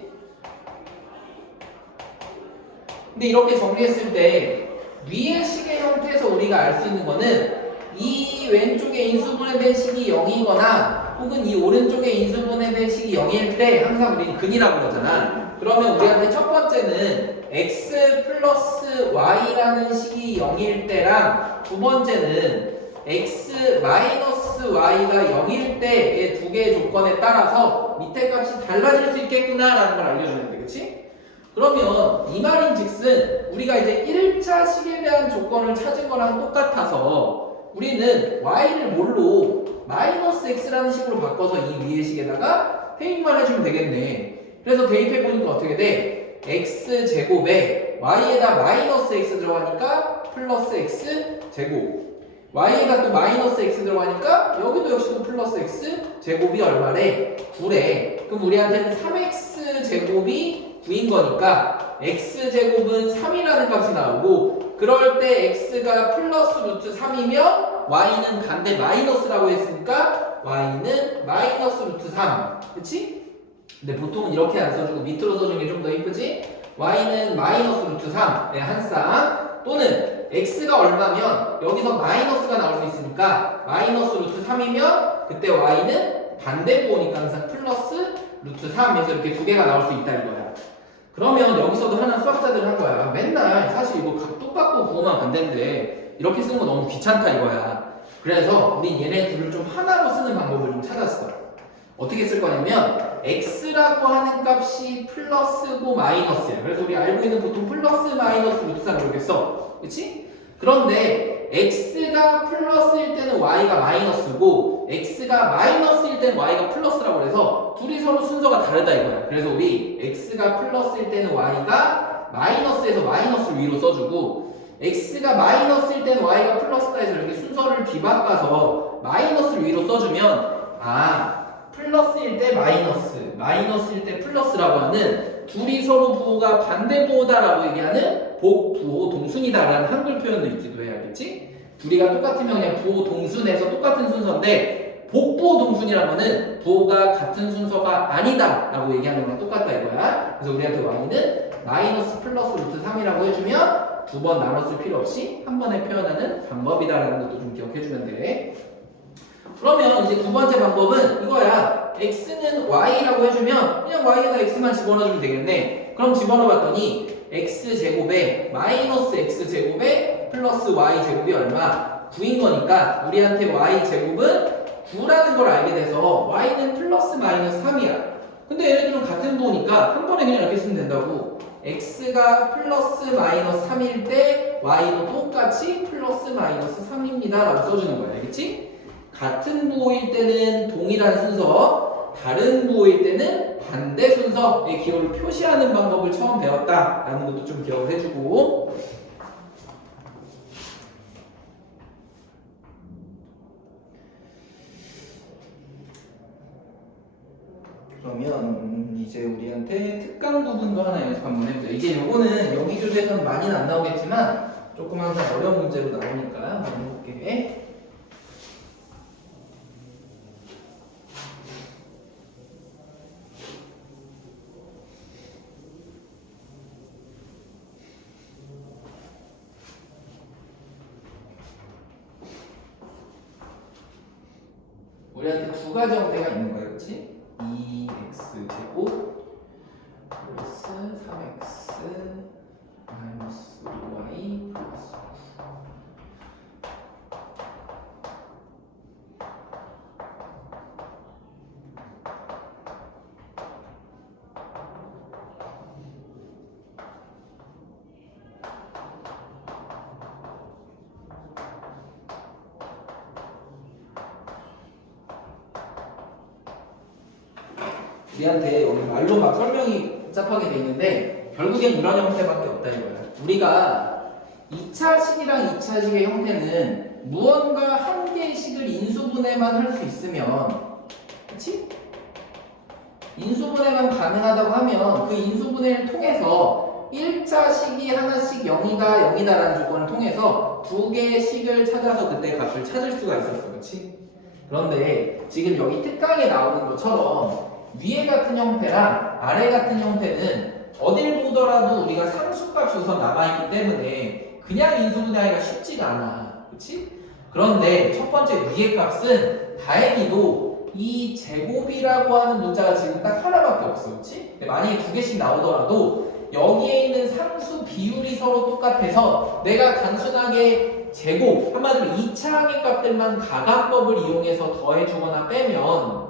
근데 이렇게 정리했을 때 위의 식의 형태에서 우리가 알 수 있는 거는 이 왼쪽에 인수분해된 식이 0이거나 혹은 이 오른쪽에 인수분해된 식이 0일 때 항상 우리는 근이라고 그러잖아. 그러면 우리한테 첫 번째는 x 플러스 y라는 식이 0일 때랑 두 번째는 x 마이너스 y가 0일 때의 두 개의 조건에 따라서 밑에 값이 달라질 수 있겠구나 라는 걸 알려주는데, 그치? 그러면 이 말인즉슨 우리가 이제 1차식에 대한 조건을 찾은 거랑 똑같아서 우리는 y를 뭘로 마이너스 x라는 식으로 바꿔서 이 위의 식에다가 대입만 해주면 되겠네. 그래서 대입해보니까 어떻게 돼? x제곱에 y에다 마이너스 x 들어가니까 플러스 x 제곱, y에다 또 마이너스 x 들어가니까 여기도 역시 또 플러스 x 제곱이 얼마래? 9래. 그럼 우리한테는 3x 제곱이 9인 거니까 x제곱은 3이라는 값이 나오고, 그럴 때 x가 플러스 루트 3이면 y는 반대 마이너스라고 했으니까 y는 마이너스 루트 3. 그치? 근데 보통은 이렇게 안 써주고 밑으로 써주는 게 좀 더 이쁘지? y는 마이너스 루트 3의 한 쌍, 또는 x가 얼마면 여기서 마이너스가 나올 수 있으니까 마이너스 루트 3이면 그때 y는 반대부호니까 항상 플러스 루트 3에서 이렇게 두 개가 나올 수 있다 이거야. 그러면 여기서도 하나 수학자들 한 거야. 맨날 사실 이거 똑같고 부호만 반대인데 이렇게 쓰는 거 너무 귀찮다 이거야. 그래서 우린 얘네 둘을 좀 하나로 쓰는 방법을 좀 찾았어. 어떻게 쓸 거냐면 x라고 하는 값이 플러스고 마이너스야. 그래서 우리 알고 있는 보통 플러스 마이너스 루트 3 이렇게 써. 그치? 그런데 x가 플러스일 때는 y가 마이너스고 x가 마이너스일 때는 y가 플러스라고 해서 둘이 서로 순서가 다르다 이거야. 그래서 우리 x가 플러스일 때는 y가 마이너스에서 마이너스를 위로 써주고, x가 마이너스일 때는 y가 플러스다 해서 이렇게 순서를 뒤바꿔서 마이너스를 위로 써주면 플러스일 때 마이너스, 마이너스일 때 플러스라고 하는 둘이 서로 부호가 반대 부호다라고 얘기하는 복부호 동순이다라는 한글 표현도 있기도 해야겠지? 둘이가 똑같으면 그냥 부호 동순에서 똑같은 순서인데 복부호 동순이라는 거는 부호가 같은 순서가 아니다 라고 얘기하는 거랑 똑같다 이거야. 그래서 우리한테 y는 마이너스 플러스 루트 3이라고 해주면 두 번 나눠 쓸 필요 없이 한 번에 표현하는 방법이다라는 것도 좀 기억해주면 돼. 그러면 이제 두 번째 방법은 이거야. x는 y라고 해주면 그냥 y에다 x만 집어넣어주면 되겠네. 그럼 집어넣어봤더니 x제곱에 마이너스 x제곱에 플러스 y제곱이 얼마? 9인 거니까 우리한테 y제곱은 9라는 걸 알게 돼서 y는 플러스 마이너스 3이야. 근데 얘네들은 같은 부호니까 한 번에 그냥 이렇게 쓰면 된다고. x가 플러스 마이너스 3일 때 y도 똑같이 플러스 마이너스 3입니다 라고 써주는 거야. 알겠지? 같은 부호일 때는 동일한 순서, 다른 부호일 때는 반대 순서의 기호를 표시하는 방법을 처음 배웠다라는 것도 좀 기억을 해주고, 그러면 이제 우리한테 특강 부분도 하나 연습 한번 해보자. 이제 요거는 여기 교재에서는 많이는 안 나오겠지만 조금 항상 어려운 문제로 나오니까 한번 해볼게. 우리한테 두 가지 형태가 있는 거야, 그렇지? 2x 제곱 플러스 3x 마이너스 5y 플러스 9. 우리한테 오늘 말로 막 설명이 복잡하게 돼 있는데 결국엔 이런 형태밖에 없다 이거야. 우리가 2차식이랑 2차식의 형태는 무언가 한 개의 식을 인수분해만 할 수 있으면, 그치? 인수분해만 가능하다고 하면 그 인수분해를 통해서 1차식이 하나씩 0이다 0이다 라는 조건을 통해서 두 개의 식을 찾아서 그때 값을 찾을 수가 있었어, 그치? 그런데 지금 여기 특강에 나오는 것처럼 위에 같은 형태랑 아래 같은 형태는 어딜 보더라도 우리가 상수값이 우선 남아있기 때문에 그냥 인수분해하기가 쉽지가 않아, 그렇지? 그런데 첫 번째 위의 값은 다행히도 이 제곱이라고 하는 문자가 지금 딱 하나밖에 없어, 그렇지? 근데 만약에 두 개씩 나오더라도 여기에 있는 상수 비율이 서로 똑같아서 내가 단순하게 제곱, 한마디로 2차 항의 값들만 가감법을 이용해서 더해주거나 빼면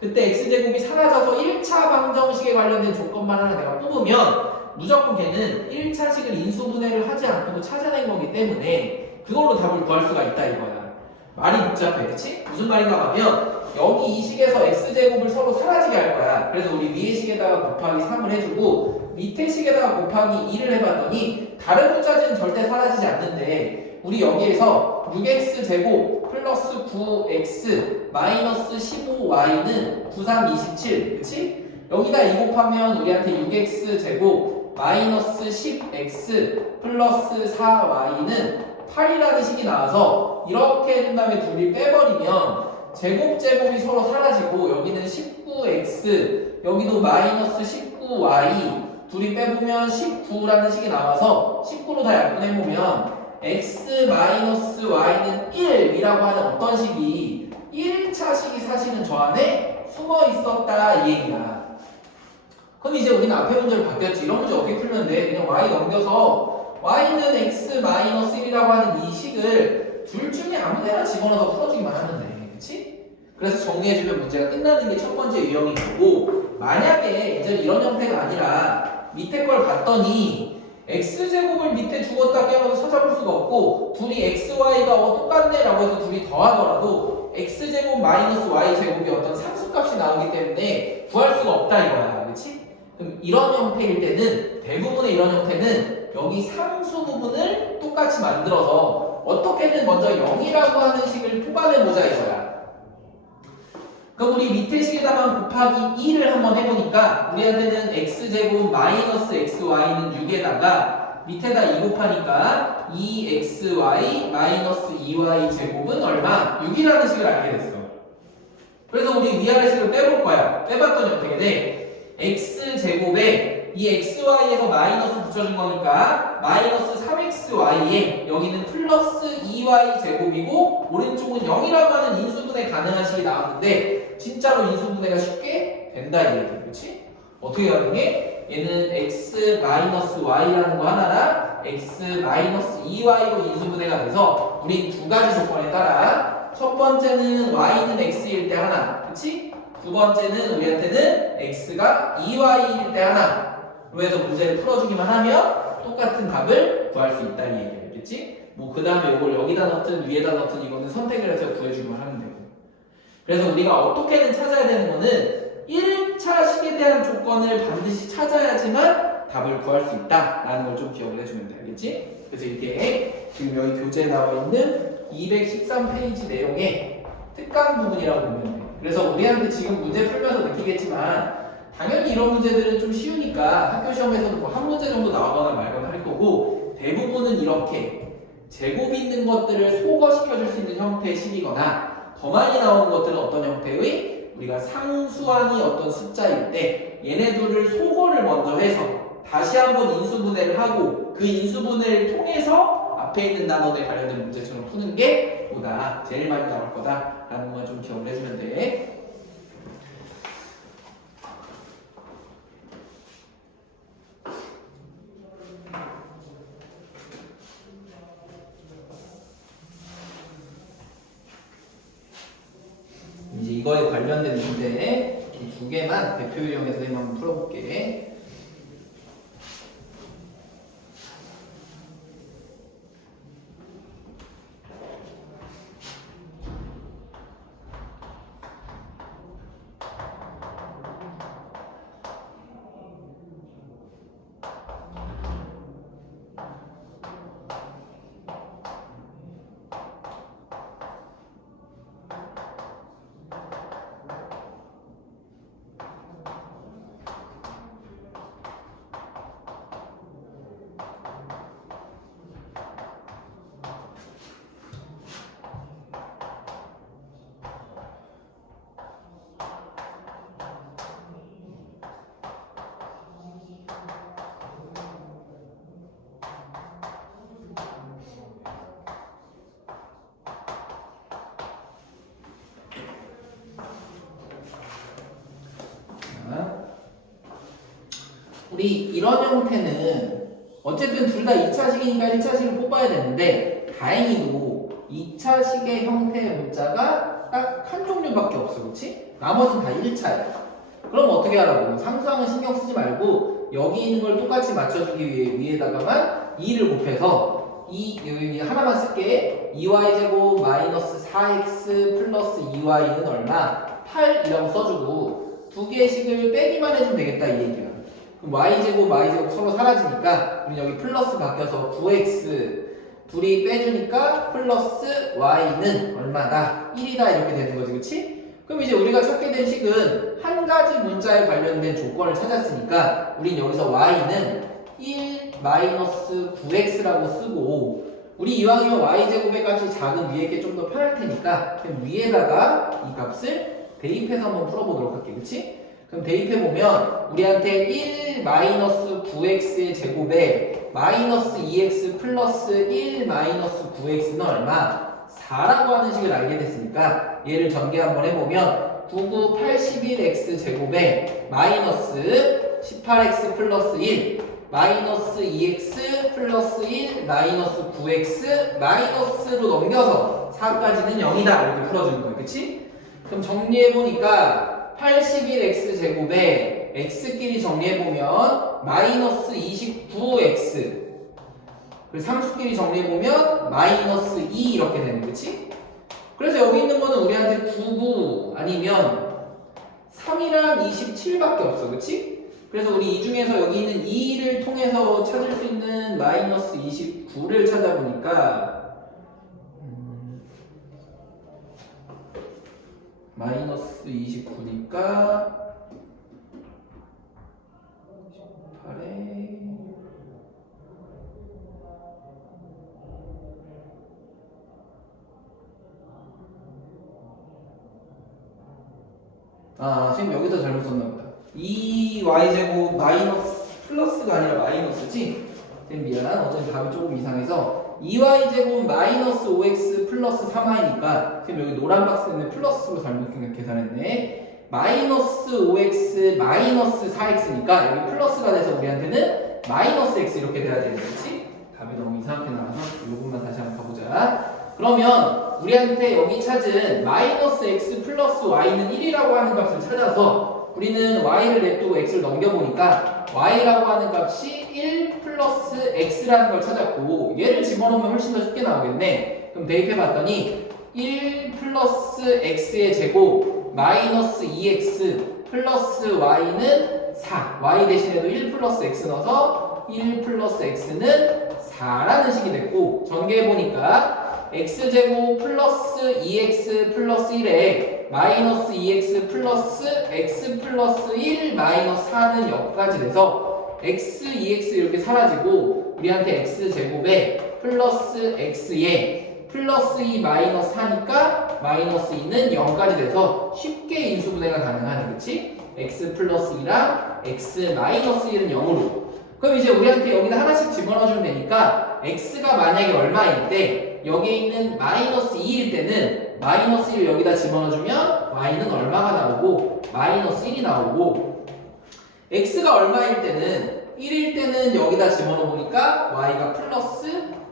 그때 x제곱이 사라져서 1차 방정식에 관련된 조건만 하나 내가 뽑으면 무조건 걔는 1차식을 인수분해를 하지 않고도 찾아낸 거기 때문에 그걸로 답을 구할 수가 있다 이거야. 말이 복잡해, 그치? 무슨 말인가 하면 여기 이 식에서 x제곱을 서로 사라지게 할 거야. 그래서 우리 위의 식에다가 곱하기 3을 해주고 밑에 식에다가 곱하기 2를 해봤더니 다른 문자들은 절대 사라지지 않는데 우리 여기에서 6x제곱 플러스 9x 마이너스 15y는 9, 3, 27 그치? 여기다 2 곱하면 우리한테 6x제곱 마이너스 10x 플러스 4y는 8이라는 식이 나와서 이렇게 해준 다음에 둘이 빼버리면 제곱이 서로 사라지고 여기는 19x 여기도 마이너스 19y 둘이 빼보면 19라는 식이 나와서 19로 다 약분해보면 x-y는 1이라고 하는 어떤 식이 1차 식이 사실은 저 안에 숨어 있었다 이 얘기야. 그럼 이제 우리는 앞에 문제를 바뀌었지. 이런 문제 어떻게 풀면 돼? 그냥 y 넘겨서 y는 x-1이라고 하는 이 식을 둘 중에 아무 데나 집어넣어서 풀어주기만 하면 돼. 그치? 그래서 정리해주면 문제가 끝나는 게 첫 번째 유형이 되고 만약에 이제 이런 형태가 아니라 밑에 걸 봤더니 x제곱을 밑에 죽었다 깨어서 찾아볼 수가 없고 둘이 xy가 똑같네 라고 해서 둘이 더하더라도 x제곱 마이너스 y제곱이 어떤 상수값이 나오기 때문에 구할 수가 없다 이거야. 그치? 그럼 이런 형태일 때는 대부분의 이런 형태는 여기 상수 부분을 똑같이 만들어서 어떻게든 먼저 0이라고 하는 식을 뽑아내보자 이거야. 그럼 우리 밑에 식에다만 곱하기 2를 한번 해보니까 우리한테는 x제곱 마이너스 xy는 6에다가 밑에다 2 곱하니까 2xy 마이너스 2y 제곱은 얼마? 6이라는 식을 알게 됐어. 그래서 우리 위아래 식을 빼볼 거야. 빼봤더니 어떻게 돼? x제곱에 이 xy에서 마이너스 붙여준 거니까 마이너스 3xy에 여기는 플러스 2y 제곱이고 오른쪽은 0이라고 하는 인수분해 가능한 식이 나왔는데 진짜로 인수분해가 쉽게 된다 이 얘기, 그렇지? 어떻게 가능해? 얘는 x-y라는 거 하나랑 x-2y로 인수분해가 돼서 우린 두 가지 조건에 따라 첫 번째는 y는 x일 때 하나, 그렇지? 두 번째는 우리한테는 x가 2y일 때 하나 로 해서 문제를 풀어주기만 하면 똑같은 답을 구할 수 있다는 얘기야, 알겠지? 뭐 그 다음에 이걸 여기다 넣든 위에다 넣든 이거는 선택을 해서 구해주기만 하면 되고. 그래서 우리가 어떻게든 찾아야 되는 거는 1차 식에 대한 조건을 반드시 찾아야지만 답을 구할 수 있다라는 걸 좀 기억을 해주면 돼, 알겠지? 그래서 이게 지금 여기 교재에 나와 있는 213페이지 내용의 특강 부분이라고 보면 돼. 그래서 우리한테 지금 문제 풀면서 느끼겠지만 당연히 이런 문제들은 좀 쉬우니까 학교 시험에서는 뭐 한 문제 정도 나오거나 말거나 할 거고 대부분은 이렇게 제곱 있는 것들을 소거시켜줄 수 있는 형태의 식이거나 더 많이 나오는 것들은 어떤 형태의 우리가 상수항이 어떤 숫자일 때 얘네 둘을 소거를 먼저 해서 다시 한번 인수분해를 하고 그 인수분해를 통해서 앞에 있는 단원에 관련된 문제처럼 푸는 게 보다 제일 많이 나올 거다라는 걸 좀 기억을 해주면 돼. 이제 이거에 관련된 문제 이 두 개만 대표 유형에서 한번 풀어볼게. 우리 이런 형태는 어쨌든 둘 다 2차식이니까 1차식을 뽑아야 되는데 다행히도 2차식의 형태의 문자가 딱 한 종류밖에 없어. 그렇지? 나머지는 다 1차야. 그럼 어떻게 하라고? 상수항은 신경 쓰지 말고 여기 있는 걸 똑같이 맞춰주기 위에다가만 2를 곱해서 여기 하나만 쓸게. 2y제곱 마이너스 4x 플러스 2y는 얼마? 8이라고 써주고 두 개의 식을 빼기만 해주면 되겠다 이 얘기야. 그럼 y제곱 서로 사라지니까 우리 여기 플러스 바뀌어서 9x 둘이 빼주니까 플러스 y는 얼마다? 1이다 이렇게 되는 거지, 그치? 그럼 이제 우리가 찾게 된 식은 한 가지 문자에 관련된 조건을 찾았으니까 우린 여기서 y는 1 마이너스 9x라고 쓰고 우리 이왕이면 y제곱의 값이 작은 위에 게 좀 더 편할 테니까 그럼 위에다가 이 값을 대입해서 한번 풀어보도록 할게, 그치? 그럼 대입해보면 우리한테 1 마이너스 9x의 제곱에 마이너스 2x 플러스 1 마이너스 9x는 얼마? 4라고 하는 식을 알게 됐으니까 얘를 전개 한번 해보면 99 81x 제곱에 마이너스 18x 플러스 1 마이너스 2x 플러스 1 마이너스 9x 마이너스로 넘겨서 4까지는 0이다 이렇게 풀어주는 거야, 그치? 그럼 정리해보니까 81x 제곱에 x끼리 정리해보면 마이너스 29x 그리고 상수끼리 정리해보면 마이너스 2 이렇게 되는 거지? 그래서 여기 있는 거는 우리한테 99 아니면 3이랑 27밖에 없어, 그치? 그래서 우리 이 중에서 여기 있는 2를 통해서 찾을 수 있는 마이너스 29를 찾아보니까 마이너스 29니까 18에 지금 여기서 잘못 썼나 보다. 2y제곱 마이너스 플러스가 아니라 마이너스지? 미안, 어차피 답이 조금 이상해서 2y제곱 마이너스 5x 플러스 3y니까 지금 여기 노란 박스에 플러스로 잘못 계산했네. 마이너스 5x 마이너스 4x니까 여기 플러스가 돼서 우리한테는 마이너스 x 이렇게 돼야 되는 거지? 답이 너무 이상하게 나와서 이 부분만 다시 한번 가보자. 그러면 우리한테 여기 찾은 마이너스 x 플러스 y는 1이라고 하는 값을 찾아서 우리는 y를 냅두고 x를 넘겨보니까 y라고 하는 값이 1 플러스 x라는 걸 찾았고 얘를 집어넣으면 훨씬 더 쉽게 나오겠네. 그럼 대입해봤더니 1 플러스 x의 제곱 마이너스 2x 플러스 y는 4 y 대신에도 1 플러스 x 넣어서 1 플러스 x는 4라는 식이 됐고 전개해보니까 x제곱 플러스 2x 플러스 1에 마이너스 2x 플러스 x 플러스 1 마이너스 4는 0까지 돼서 x, 2x 이렇게 사라지고 우리한테 x제곱에 플러스 x에 플러스 2 마이너스 4니까 마이너스 2는 0까지 돼서 쉽게 인수분해가 가능하네, 그치? x 플러스 2랑 x 마이너스 1은 0으로 그럼 이제 우리한테 여기다 하나씩 집어넣어주면 되니까 x가 만약에 얼마일 때 여기에 있는 마이너스 2일 때는 마이너스 1 여기다 집어넣어주면 y는 얼마가 나오고 마이너스 1이 나오고 x가 얼마일 때는 1일 때는 여기다 집어넣어보니까 y가 플러스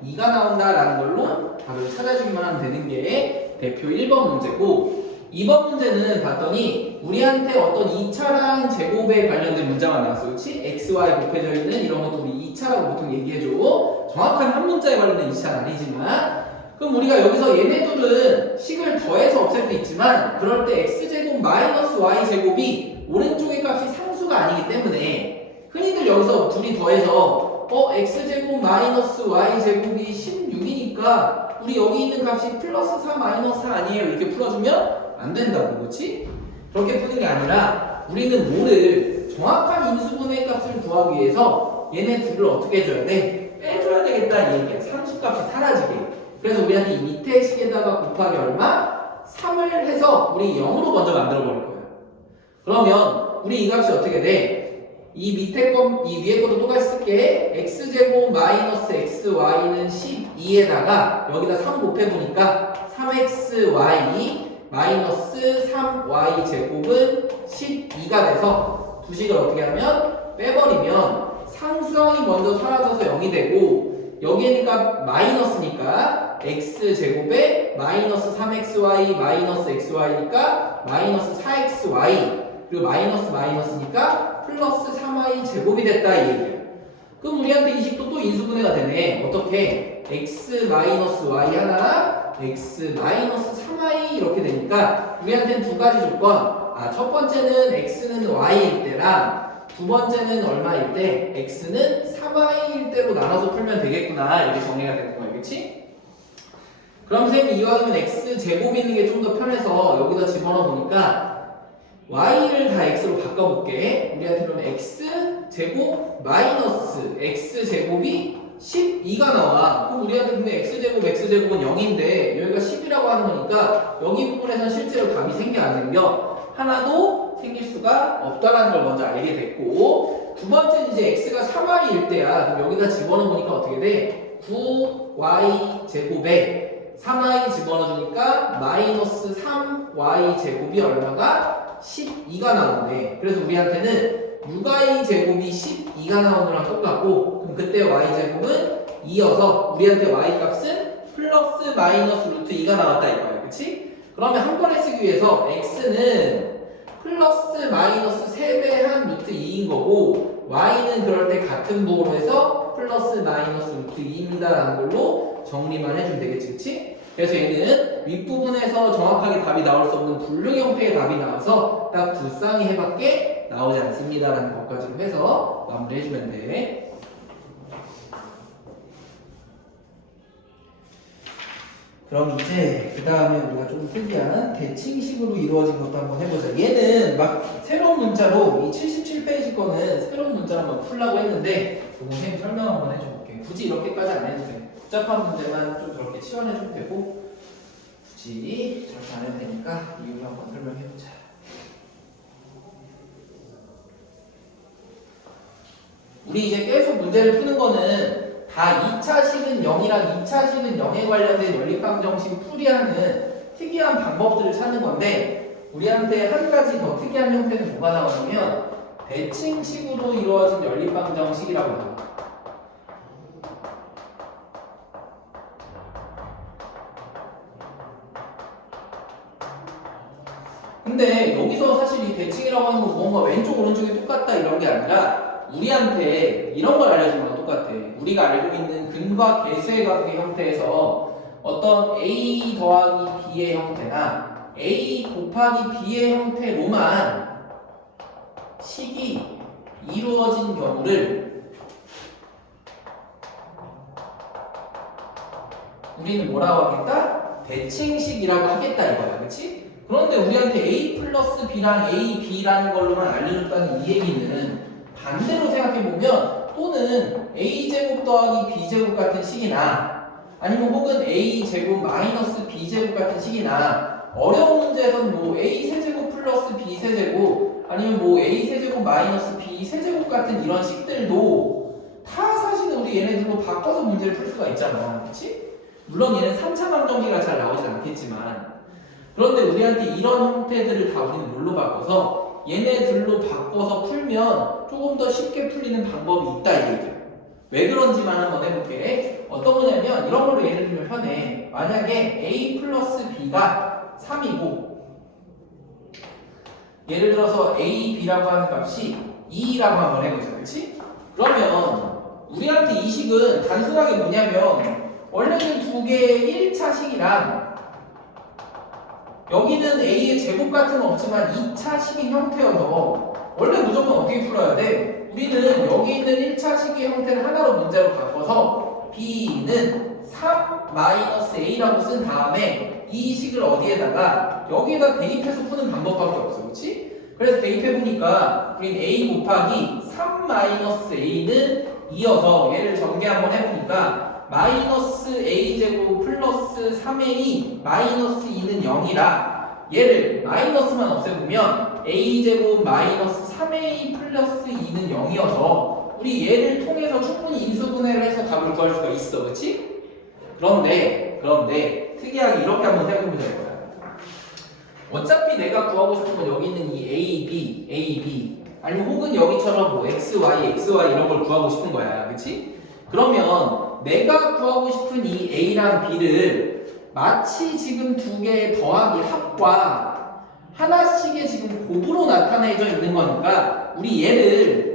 2가 나온다라는 걸로 답을 찾아주기만 하면 되는 게 대표 1번 문제고 2번 문제는 봤더니 우리한테 어떤 2차랑 제곱에 관련된 문자가 나왔어. 그렇지? x, y 곱해져 있는 이런 것도 우리 2차라고 보통 얘기해줘. 정확한 한 문자에 관련된 2차는 아니지만 그럼 우리가 여기서 얘네들은 식을 더해서 없앨 수 있지만 그럴 때 x제곱 마이너스 y제곱이 오른쪽의 값이 상수가 아니기 때문에 흔히들 여기서 둘이 더해서 x제곱 마이너스 y제곱이 16이니까 우리 여기 있는 값이 플러스 4 마이너스 4 아니에요? 이렇게 풀어주면 안 된다고. 그렇지? 그렇게 푸는 게 아니라 우리는 뭐를 정확한 인수분해 값을 구하기 위해서 얘네 둘을 어떻게 해줘야 돼? 빼줘야 되겠다 이 얘기야. 상수값이 사라지게. 그래서 우리한테 이 밑에 식에다가 곱하기 얼마? 3을 해서 우리 0으로 먼저 만들어 버릴 거야. 그러면 우리 이 값이 어떻게 돼? 이 밑에 거, 이 위에 것도 똑같이 쓸게. x제곱 마이너스 xy는 12에다가 여기다 3 곱해보니까 3xy 마이너스 3y 제곱은 12가 돼서 두 식을 어떻게 하면 빼버리면 상수항이 먼저 사라져서 0이 되고 여기에니까 마이너스니까 x 제곱에 마이너스 3xy 마이너스 xy니까 마이너스 4xy 그리고 마이너스 마이너스니까 플러스 3y 제곱이 됐다 이 얘기야. 그럼 우리한테 이 식도 또 인수분해가 되네. 어떻게? x 마이너스 y 하나 x 마이너스 3y 이렇게 되니까 우리한테는 두 가지 조건. 첫 번째는 x는 y일 때랑 두 번째는 얼마일 때 x는 3y일 때로 나눠서 풀면 되겠구나. 이렇게 정리가 되는 거야. 그치? 그럼 선생님이 이왕이면 x 제곱 있는 게 좀 더 편해서 여기다 집어넣어 보니까 y를 다 x로 바꿔볼게. 우리한테 그러면 x 제곱 마이너스 x 제곱이 12가 나와. 그럼 우리한테 근데 x제곱은 0인데 여기가 10이라고 하는 거니까 여기 부분에서는 실제로 답이 생겨 안 생겨? 하나도 생길 수가 없다라는 걸 먼저 알게 됐고 두 번째는 이제 x가 3y일 때야. 그럼 여기다 집어넣으니까 어떻게 돼? 9y 제곱에 3y 집어넣어주니까 마이너스 3y 제곱이 얼마가? 12가 나오네. 그래서 우리한테는 6y 제곱이 12가 나오는 거랑 똑같고 그럼 그때 y 제곱은 2여서 우리한테 y 값은 플러스 마이너스 루트 2가 나왔다 이거야. 그치? 그러면 한 번에 쓰기 위해서 x는 플러스 마이너스 3배 한 루트 2인 거고 y는 그럴 때 같은 부호로 해서 플러스 마이너스 루트 2입니다 라는 걸로 정리만 해주면 되겠지. 그치? 그래서 얘는 윗부분에서 정확하게 답이 나올 수 없는 불능 형태의 답이 나와서 딱 두 쌍이 해밖에 나오지 않습니다 라는 것까지로 해서 마무리 해주면 돼. 그럼 이제 그 다음에 우리가 좀 특이한 대칭식으로 이루어진 것도 한번 해보자. 얘는 막 새로운 문자로 이 77페이지 거는 새로운 문자로 한번 풀라고 했는데 요거 선생님 설명 한번 해줘볼게. 굳이 이렇게까지 안 해도 돼. 복잡한 문제만 좀 저렇게 치환해주면 되고 굳이 저렇게 안 해도 되니까 이유를 한번 설명해보자. 우리 이제 계속 문제를 푸는 거는 다 2차식은 0이랑 2차식은 0에 관련된 연립방정식 풀이하는 특이한 방법들을 찾는 건데 우리한테 한 가지 더 특이한 형태는 뭐가 나오냐면 대칭식으로 이루어진 연립방정식이라고 나와요. 근데 여기서 사실 이 대칭이라고 하는 건 뭔가 왼쪽 오른쪽이 똑같다 이런 게 아니라 우리한테 이런 걸 알려주는 거랑 똑같아. 우리가 알고 있는 근과 계수의 관계 형태에서 어떤 a 더하기 b의 형태나 a 곱하기 b의 형태로만 식이 이루어진 경우를 우리는 뭐라고 하겠다? 대칭식이라고 하겠다 이거야. 그치? 그런데 우리한테 a 플러스 b랑 a, b라는 걸로만 알려줬다는 이 얘기는 반대로 생각해보면 또는 a제곱 더하기 b제곱 같은 식이나 아니면 혹은 a제곱 마이너스 b제곱 같은 식이나 어려운 문제에서는 뭐 a세제곱 플러스 b세제곱 아니면 뭐 a세제곱 마이너스 b세제곱 같은 이런 식들도 다 사실은 우리 얘네들로 바꿔서 문제를 풀 수가 있잖아. 그치? 물론 얘는 3차 방정식이라 잘 나오진 않겠지만 그런데 우리한테 이런 형태들을 다 우리는 뭘로 바꿔서 얘네들로 바꿔서 풀면 조금 더 쉽게 풀리는 방법이 있다 이 얘기야. 왜 그런지만 한번 해볼게. 어떤 거냐면 이런 걸로 예를 들면 편해. 만약에 a 플러스 b가 3이고 예를 들어서 a, b라고 하는 값이 2라고 한번 해보자. 그렇지? 그러면 우리한테 이 식은 단순하게 뭐냐면 원래는 두 개의 1차식이랑 여기는 a의 제곱 같은 건 없지만 2차식인 형태여서 원래 무조건 어떻게 풀어야 돼? 우리는 여기 있는 1차식의 형태를 하나로 문제로 바꿔서 b는 3-a라고 쓴 다음에 이 식을 어디에다가 여기에다 대입해서 푸는 방법밖에 없어. 그렇지? 그래서 대입해보니까 우린 a 곱하기 3-a는 2여서 얘를 전개 한번 해보니까 마이너스 a제곱 플러스 3a 마이너스 2는 0이라 얘를 마이너스만 없애보면 a제곱 마이너스 3a 플러스 2는 0이어서 우리 얘를 통해서 충분히 인수분해를 해서 답을 구할 수가 있어. 그치? 그런데 특이하게 이렇게 한번 생각해보자 이거야. 어차피 내가 구하고 싶은 건 여기 있는 이 a, b 아니면 혹은 여기처럼 뭐 x, y 이런 걸 구하고 싶은 거야. 그치? 그러면 내가 구하고 싶은 이 a랑 b를 마치 지금 두 개의 더하기 합과 하나씩의 지금 곱으로 나타내져 있는 거니까 우리 얘를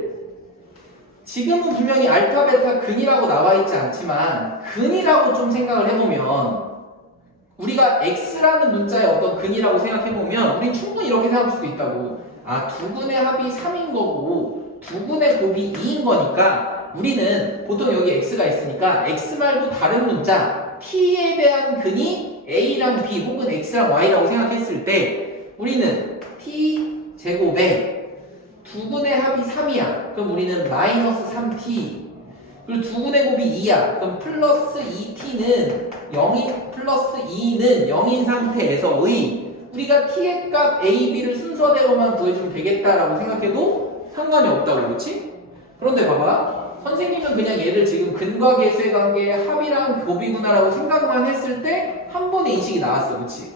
지금은 분명히 알파, 베타, 근이라고 나와 있지 않지만 근이라고 좀 생각을 해보면 우리가 x라는 문자의 어떤 근이라고 생각해보면 우린 충분히 이렇게 생각할 수도 있다고. 아, 두 근의 합이 3인 거고 두 근의 곱이 2인 거니까 우리는 보통 여기 x가 있으니까 x 말고 다른 문자 t에 대한 근이 a랑 b 혹은 x랑 y라고 생각했을 때 우리는 t 제곱에 두 근의 합이 3이야. 그럼 우리는 마이너스 3t 그리고 두 근의 곱이 2야. 그럼 플러스 2t는 0인 플러스 2는 0인 상태에서의 우리가 t의 값 a, b를 순서대로만 구해주면 되겠다라고 생각해도 상관이 없다고. 그렇지? 그런데 봐봐. 선생님은 그냥 얘를 지금 근과 계수의 관계의 합이랑 곱이구나라고 생각만 했을 때 한 번에 이 식이 나왔어. 그렇지?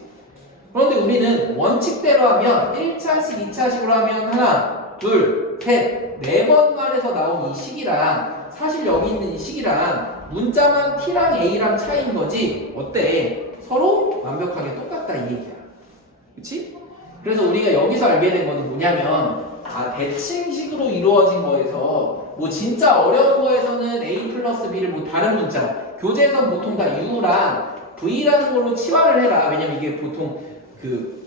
그런데 우리는 원칙대로 하면 1차식, 2차식으로 하면 하나, 둘, 셋, 네 번 만에서 나온 이 식이랑 사실 여기 있는 이 식이랑 문자만 t랑 a랑 차이인 거지. 어때? 서로 완벽하게 똑같다 이 얘기야. 그치? 그래서 우리가 여기서 알게 된 거는 뭐냐면 대칭식으로 이루어진 거에서 뭐 진짜 어려운 거에서는 a 플러스 b를 뭐 다른 문자 교재에서 보통 다 u랑 v라는 걸로 치환을 해라. 왜냐면 이게 보통 그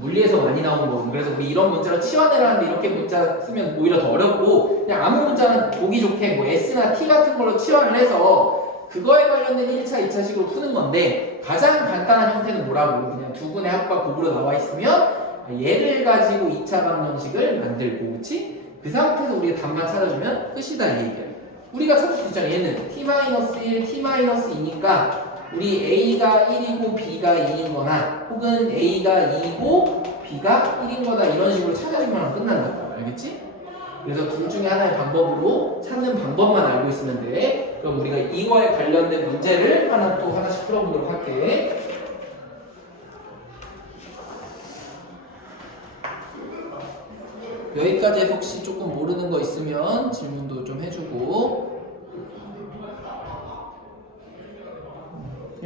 물리에서 많이 나오는 거거든. 그래서 우리 이런 문자로 치환을 하는데 이렇게 문자 쓰면 오히려 더 어렵고 그냥 아무 문자는 보기 좋게 뭐 s나 t 같은 걸로 치환을 해서 그거에 관련된 1차, 2차식으로 푸는 건데 가장 간단한 형태는 뭐라고? 그냥 두 근의 합과 곱으로 나와 있으면 얘를 가지고 2차 방정식을 만들고 그치? 그 상태에서 우리가 답만 찾아주면 끝이다 이 얘기야. 우리가 찾을 수 있잖아. 얘는 t-1, t-2니까 우리 a가 1이고 b가 2인 거나 혹은 a가 2이고 b가 1인 거다 이런 식으로 찾아주면 끝난다. 알겠지? 그래서 둘 중에 하나의 방법으로 찾는 방법만 알고 있으면 돼. 그럼 우리가 이거에 관련된 문제를 하나씩 풀어보도록 할게. 여기까지 해서 혹시 조금 모르는 거 있으면 질문도 좀 해주고.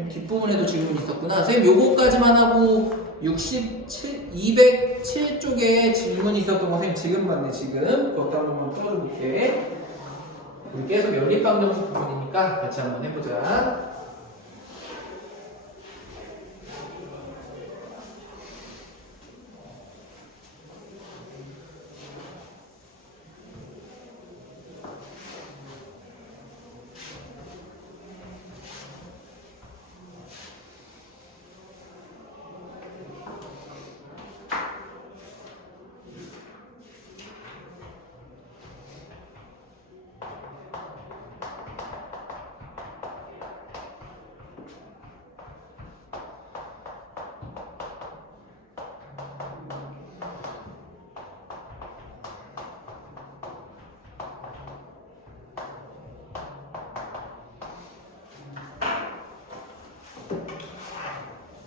뒷부분에도 질문이 있었구나. 선생님 요거까지만 하고 207쪽에 질문이 있었던 거 선생님 지금 봤네. 지금 그것도 한번 풀어줘 볼게. 우리 계속 연립방정식 부분이니까 같이 한번 해보자.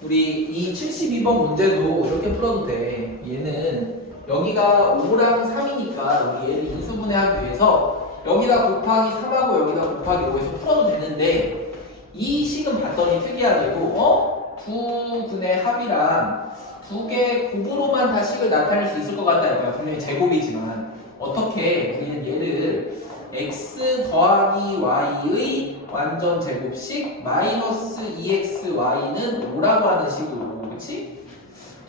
우리 이 72번 문제도 이렇게 풀어도 돼. 얘는 여기가 5랑 3이니까 우리 얘를 인수분해하기 위해서 여기다 곱하기 3하고 여기다 곱하기 5해서 풀어도 되는데 이 식은 봤더니 특이하게도 두 근의 합이랑 두 개의 곱으로만 다 식을 나타낼 수 있을 것 같다니까. 분명히 제곱이지만 어떻게 우리는 얘를 x 더하기 y의 완전 제곱식 마이너스 2xy는 5라고 하는 식으로, 그렇지?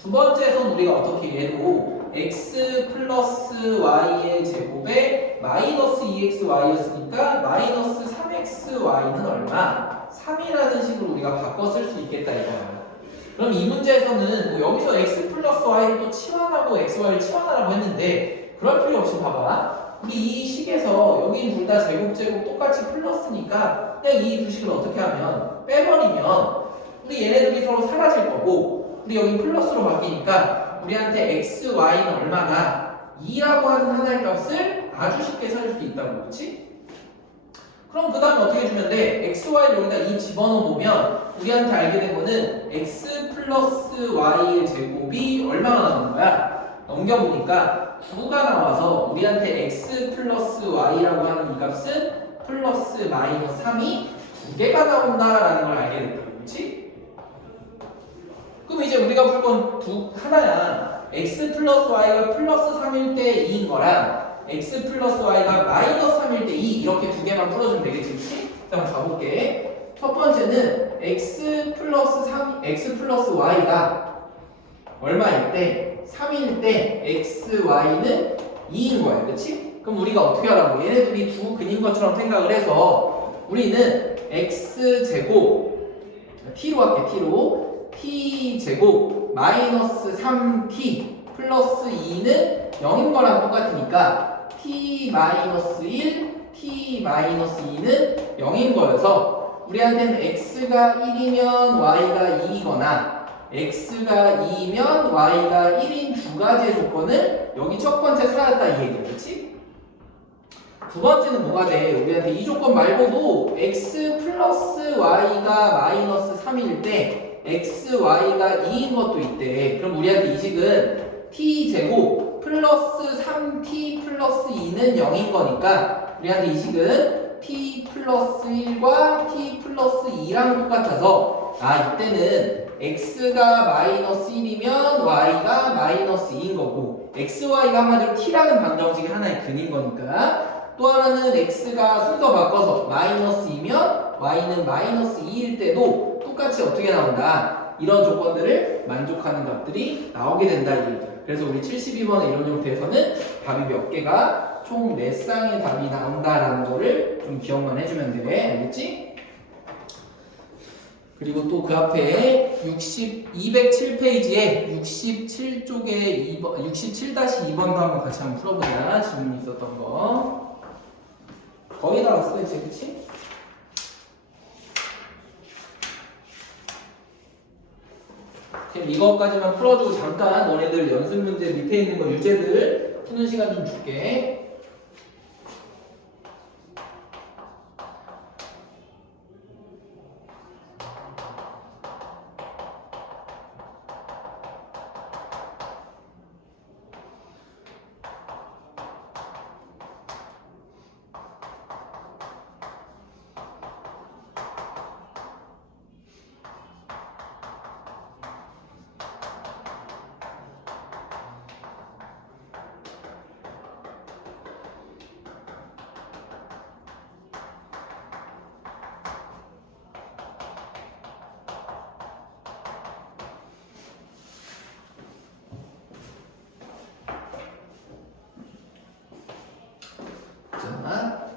두 번째에서는 우리가 어떻게 얘도 x 플러스 y의 제곱에 마이너스 2xy였으니까 마이너스 3xy는 얼마? 3이라는 식으로 우리가 바꿔 쓸 수 있겠다 이거야. 그럼 이 문제에서는 뭐 여기서 x 플러스 y를 또 치환하고 xy를 치환하라고 했는데 그럴 필요 없이 봐봐. 우리 이 식에서 여긴 둘 다 제곱 똑같이 플러스니까 그냥 이 두 식을 어떻게 하면 빼버리면 우리 얘네들이 서로 사라질 거고 우리 여기 플러스로 바뀌니까 우리한테 x, y는 얼마나 2라고 하는 하나의 값을 아주 쉽게 찾을 수 있다고, 그렇지? 그럼 그 다음에 어떻게 해주면 돼? x, y를 여기다 2 집어넣어 보면 우리한테 알게 된 거는 x 플러스 y의 제곱이 얼마나 나오는 거야? 넘겨보니까 9가 나와서 우리한테 x 플러스 y라고 하는 이 값은 플러스 마이너스 3이 2개가 나온다라는 걸 알게 됐다, 그렇지? 그럼 이제 우리가 풀 건 하나야. x 플러스 y가 플러스 3일 때 2인 거랑 x 플러스 y가 마이너스 3일 때 2 이렇게 두 개만 풀어주면 되겠지, 그렇지? 자, 한번 가볼게. 첫 번째는 x 플러스 y가 얼마일 때? 3일 때 x, y는 2인 거야, 그렇지? 그럼 우리가 어떻게 하라고? 얘네들이 두 근인 것처럼 생각을 해서 우리는 x 제곱 t로 할게, t 제곱 마이너스 3t 플러스 2는 0인 거랑 똑같으니까 t 마이너스 1, t 마이너스 2는 0인 거여서 우리한테는 x가 1이면 y가 2이거나 x가 2면 y가 1인 두 가지의 조건을 여기 첫 번째 찾았다 이 얘기야, 그렇지? 두 번째는 뭐가 돼? 우리한테 이 조건 말고도 x 플러스 y가 마이너스 3일 때 x, y가 2인 것도 있대. 그럼 우리한테 이 식은 t제곱 플러스 3t 플러스 2는 0인 거니까 우리한테 이 식은 t 플러스 1과 t 플러스 2랑 똑같아서 이때는 x가 마이너스 1이면 y가 마이너스 2인 거고 xy가 한마디로 t라는 방정식이 하나의 근인 거니까 또 하나는 x가 순서 바꿔서 마이너스 2면 y는 마이너스 2일 때도 똑같이 어떻게 나온다? 이런 조건들을 만족하는 값들이 나오게 된다 이 얘기야. 그래서 우리 72번의 이런 형태에서는 답이 몇 개가 총 4쌍의 답이 나온다라는 거를 좀 기억만 해주면 돼. 알겠지? 그리고 또 그 앞에 207페이지에 67쪽에 67-2번도 한번 같이 한번 풀어보자. 질문이 있었던 거. 거의 다 왔어 이제, 그치? 그럼 이거까지만 풀어주고 잠깐 너네들 연습 문제 밑에 있는 거 유제들 푸는 시간 좀 줄게.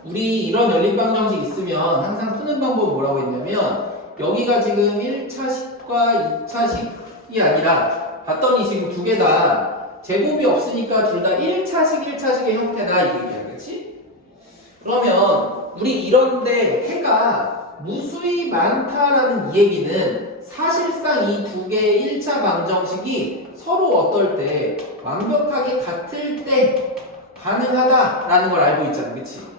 우리 이런 연립방정식 있으면 항상 푸는 방법은 뭐라고 했냐면 여기가 지금 1차식과 2차식이 아니라 봤더니 지금 두 개 다 제곱이 없으니까 둘 다 1차식의 형태다 이 얘기야, 그렇지? 그러면 우리 이런데 해가 무수히 많다라는 이 얘기는 사실상 이 두 개의 1차 방정식이 서로 어떨 때 완벽하게 같을 때 가능하다라는 걸 알고 있잖아, 그치?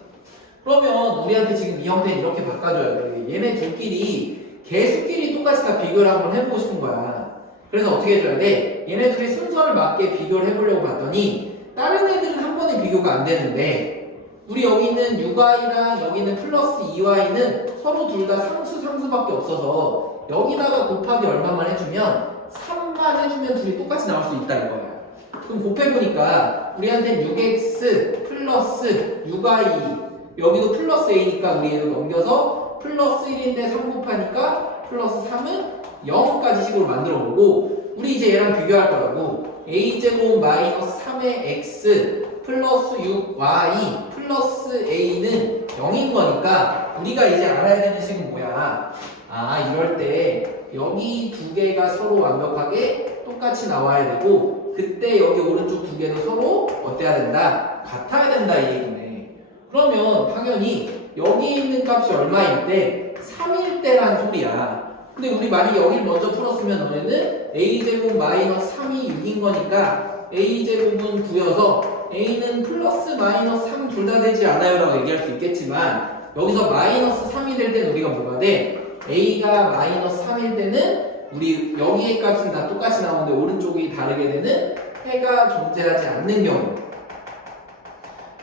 그러면 우리한테 지금 이 형태는 이렇게 바꿔줘야 돼. 얘네 둘끼리 개수끼리 똑같이 다 비교를 한번 해보고 싶은 거야. 그래서 어떻게 해줘야 돼? 얘네들이 순서를 맞게 비교를 해보려고 봤더니 다른 애들은 한 번에 비교가 안 되는데 우리 여기 있는 6y랑 여기 있는 플러스 2y는 서로 둘 다 상수밖에 없어서 여기다가 곱하기 얼마만 해주면 3만 해주면 둘이 똑같이 나올 수 있다는 거야. 그럼 곱해보니까 우리한테 6x 플러스 6y 여기도 플러스 a니까 우리 얘를 넘겨서 플러스 1인데 3 곱하니까 플러스 3은 0까지 식으로 만들어보고 우리 이제 얘랑 비교할 거라고 a제곱 마이너스 3의 x 플러스 6y 플러스 a는 0인 거니까 우리가 이제 알아야 되는 식은 뭐야? 아 이럴 때 여기 두 개가 서로 완벽하게 똑같이 나와야 되고 그때 여기 오른쪽 두 개도 서로 어때야 된다? 같아야 된다 이 얘기네. 그러면 당연히 여기 있는 값이 얼마일 때? 3일 때란 소리야. 근데 우리 만약에 여기를 먼저 풀었으면 너네는 a제곱 마이너스 3이 6인 거니까 a제곱은 9여서 a는 플러스 마이너스 3 둘 다 되지 않아요 라고 얘기할 수 있겠지만 여기서 마이너스 3이 될 때는 우리가 뭐가 돼? a가 마이너스 3일 때는 우리 여기의 값은 다 똑같이 나오는데 오른쪽이 다르게 되는 해가 존재하지 않는 경우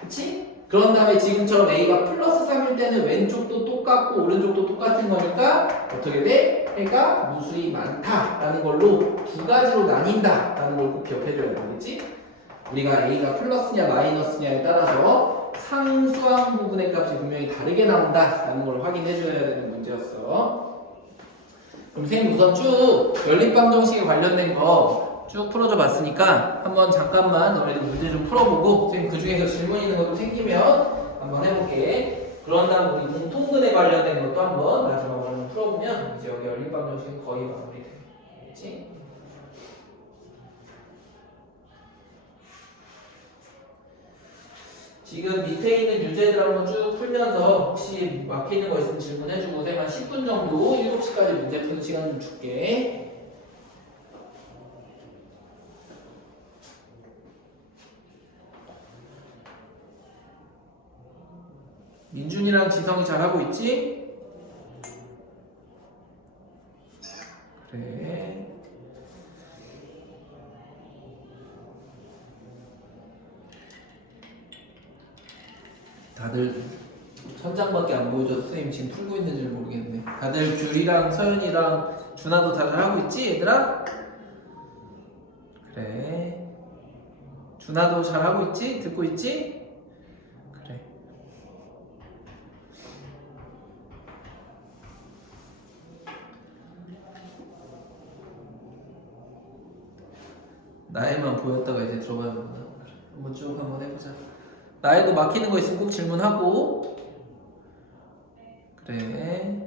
그치? 그런 다음에 지금처럼 a가 플러스 3일 때는 왼쪽도 똑같고 오른쪽도 똑같은 거니까 어떻게 돼? 해가 무수히 많다라는 걸로 두 가지로 나뉜다라는 걸 꼭 기억해줘야 되겠지? 우리가 a가 플러스냐 마이너스냐에 따라서 상수항 부분의 값이 분명히 다르게 나온다라는 걸 확인해줘야 되는 문제였어. 그럼 선생님 우선 쭉 연립방정식에 관련된 거 쭉 풀어줘 봤으니까 한번 잠깐만 너네들 문제 좀 풀어보고 선생님 그 중에서 질문 있는 것도 생기면 한번 해볼게. 그런 다음 우리 공통근에 관련된 것도 한번 마지막으로 풀어보면 이제 여기 연립방정식은 거의 마무리되겠지? 지금 밑에 있는 유제들 한번 쭉 풀면서 혹시 막히는 거 있으면 질문해주고 선생님 한 10분 정도 7시까지 문제 푸는 시간 좀 줄게. 민준이랑 지성이 잘하고 있지? 그래. 다들 천장밖에 안 보여줘서 선생님 지금 풀고 있는지 모르겠네. 다들 귤이랑 서윤이랑 준아도 다 잘하고 있지 얘들아? 그래. 준아도 잘하고 있지? 듣고 있지? 그래. 나에만 보였다가 이제 들어가는구나. 한번 쭉 한번 해보자. 나에도 막히는 거 있으면 꼭 질문하고. 그래.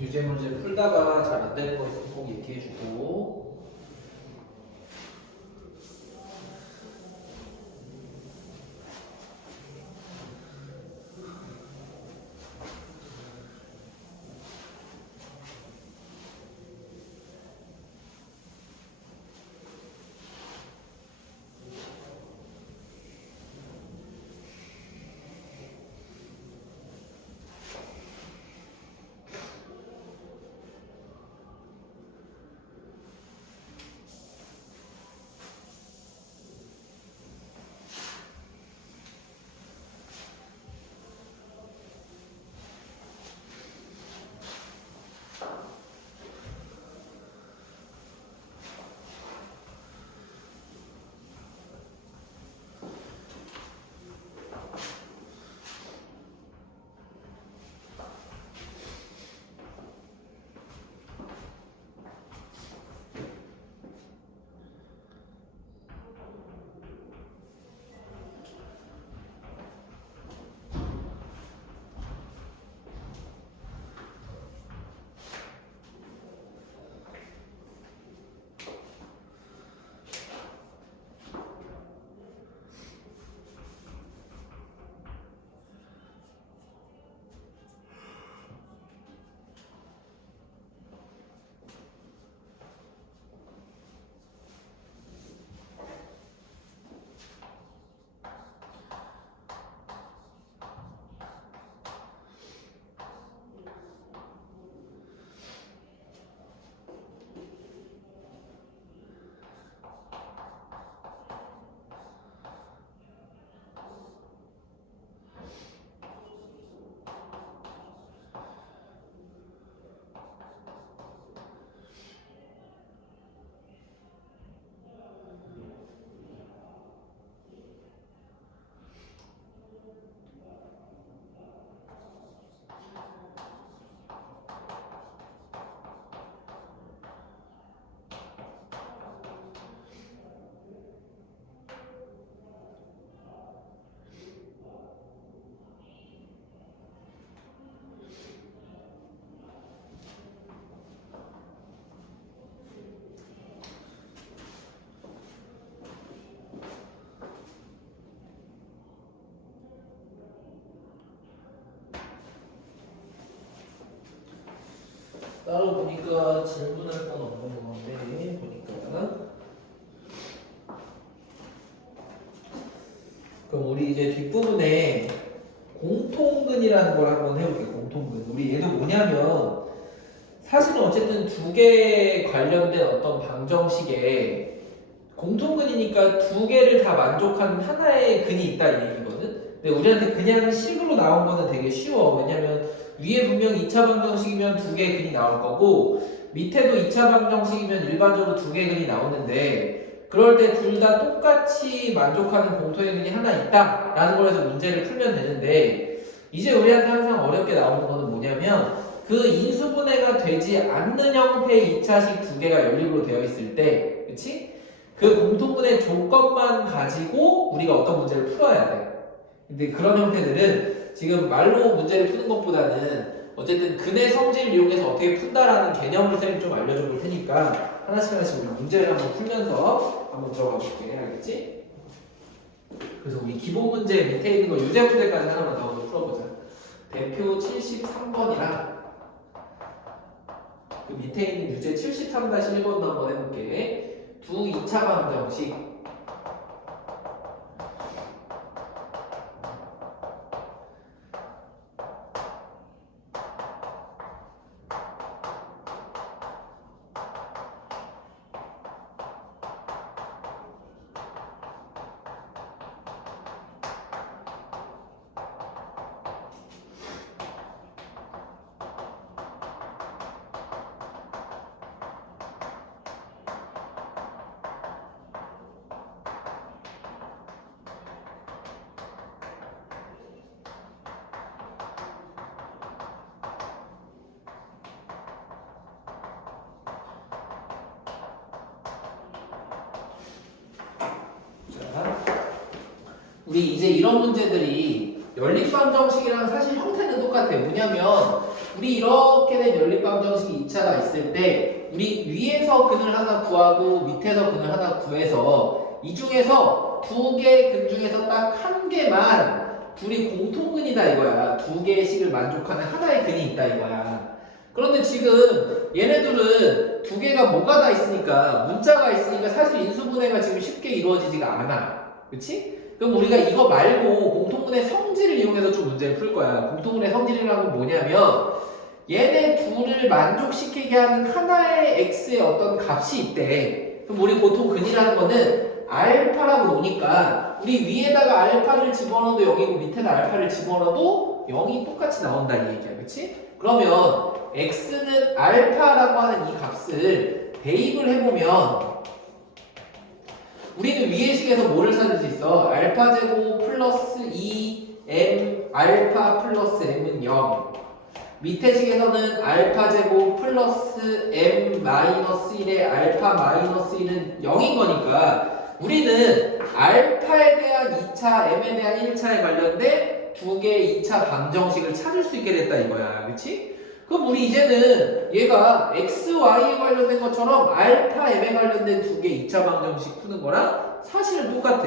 유제 문제 풀다가 잘 안 되는 거 있으면 꼭 얘기해 주고. 따로 보니까 질문할 건 없는 건데 보니까 그럼 우리 이제 뒷부분에 공통근이라는 걸 한번 해볼게요. 공통근. 우리 얘도 뭐냐면 사실은 어쨌든 두 개 관련된 어떤 방정식에 공통근이니까 두 개를 다 만족하는 하나의 근이 있다 이 얘기거든. 근데 우리한테 그냥 식으로 나온 거는 되게 쉬워. 왜냐면 위에 분명 2차 방정식이면 두 개의 근이 나올 거고 밑에도 2차 방정식이면 일반적으로 두 개의 근이 나오는데 그럴 때 둘 다 똑같이 만족하는 공통의 근이 하나 있다 라는 거에서 문제를 풀면 되는데 이제 우리한테 항상 어렵게 나오는 거는 뭐냐면 그 인수분해가 되지 않는 형태의 2차식 두 개가 연립으로 되어 있을 때 그치? 그 공통분해 조건만 가지고 우리가 어떤 문제를 풀어야 돼. 근데 그런 형태들은 지금 말로 문제를 푸는 것보다는 어쨌든 근의 성질을 이용해서 어떻게 푼다라는 개념을 선생님이 좀 알려줘 볼 테니까 하나씩 우리 문제를 한번 풀면서 한번 들어가 볼게. 알겠지? 그래서 우리 기본 문제 밑에 있는 거 유제 문제까지 하나만 더 풀어보자. 대표 73번이랑 그 밑에 있는 유제 73-1번도 한번 해볼게. 두 2차 방정식 우리 이제 이런 문제들이 연립방정식이랑 사실 형태는 똑같아요. 뭐냐면 우리 이렇게 된 연립방정식이 2차가 있을 때 우리 위에서 근을 하나 구하고 밑에서 근을 하나 구해서 이 중에서 두 개 근 중에서 딱 한 개만 둘이 공통근이다 이거야. 두 개의 식을 만족하는 하나의 근이 있다 이거야. 그런데 지금 얘네들은 두 개가 뭐가 다 있으니까 문자가 있으니까 사실 인수분해가 지금 쉽게 이루어지지가 않아. 그치? 그럼 우리가 이거 말고 공통분해 성질을 이용해서 좀 문제를 풀 거야. 공통분해 성질이라는 건 뭐냐면 얘네 둘을 만족시키게 하는 하나의 x의 어떤 값이 있대. 그럼 우리 보통 근이라는 거는 알파라고 놓으니까 우리 위에다가 알파를 집어넣어도 0이고 밑에다 알파를 집어넣어도 0이 똑같이 나온다 이 얘기야. 그치? 그러면 x는 알파라고 하는 이 값을 대입을 해보면 우리는 위의 식에서 뭐를 찾을 수 있어? 알파 제곱 플러스 2m 알파 플러스 m은 0. 밑에 식에서는 알파 제곱 플러스 m 마이너스 1의 알파 마이너스 1은 0인 거니까 우리는 알파에 대한 2차, m에 대한 1차에 관련된 두 개의 2차 방정식을 찾을 수 있게 됐다 이거야. 그치? 그럼 우리 이제는 얘가 x, y에 관련된 것처럼 알파, m에 관련된 두 개의 2차 방정식 푸는 거랑 사실은 똑같아.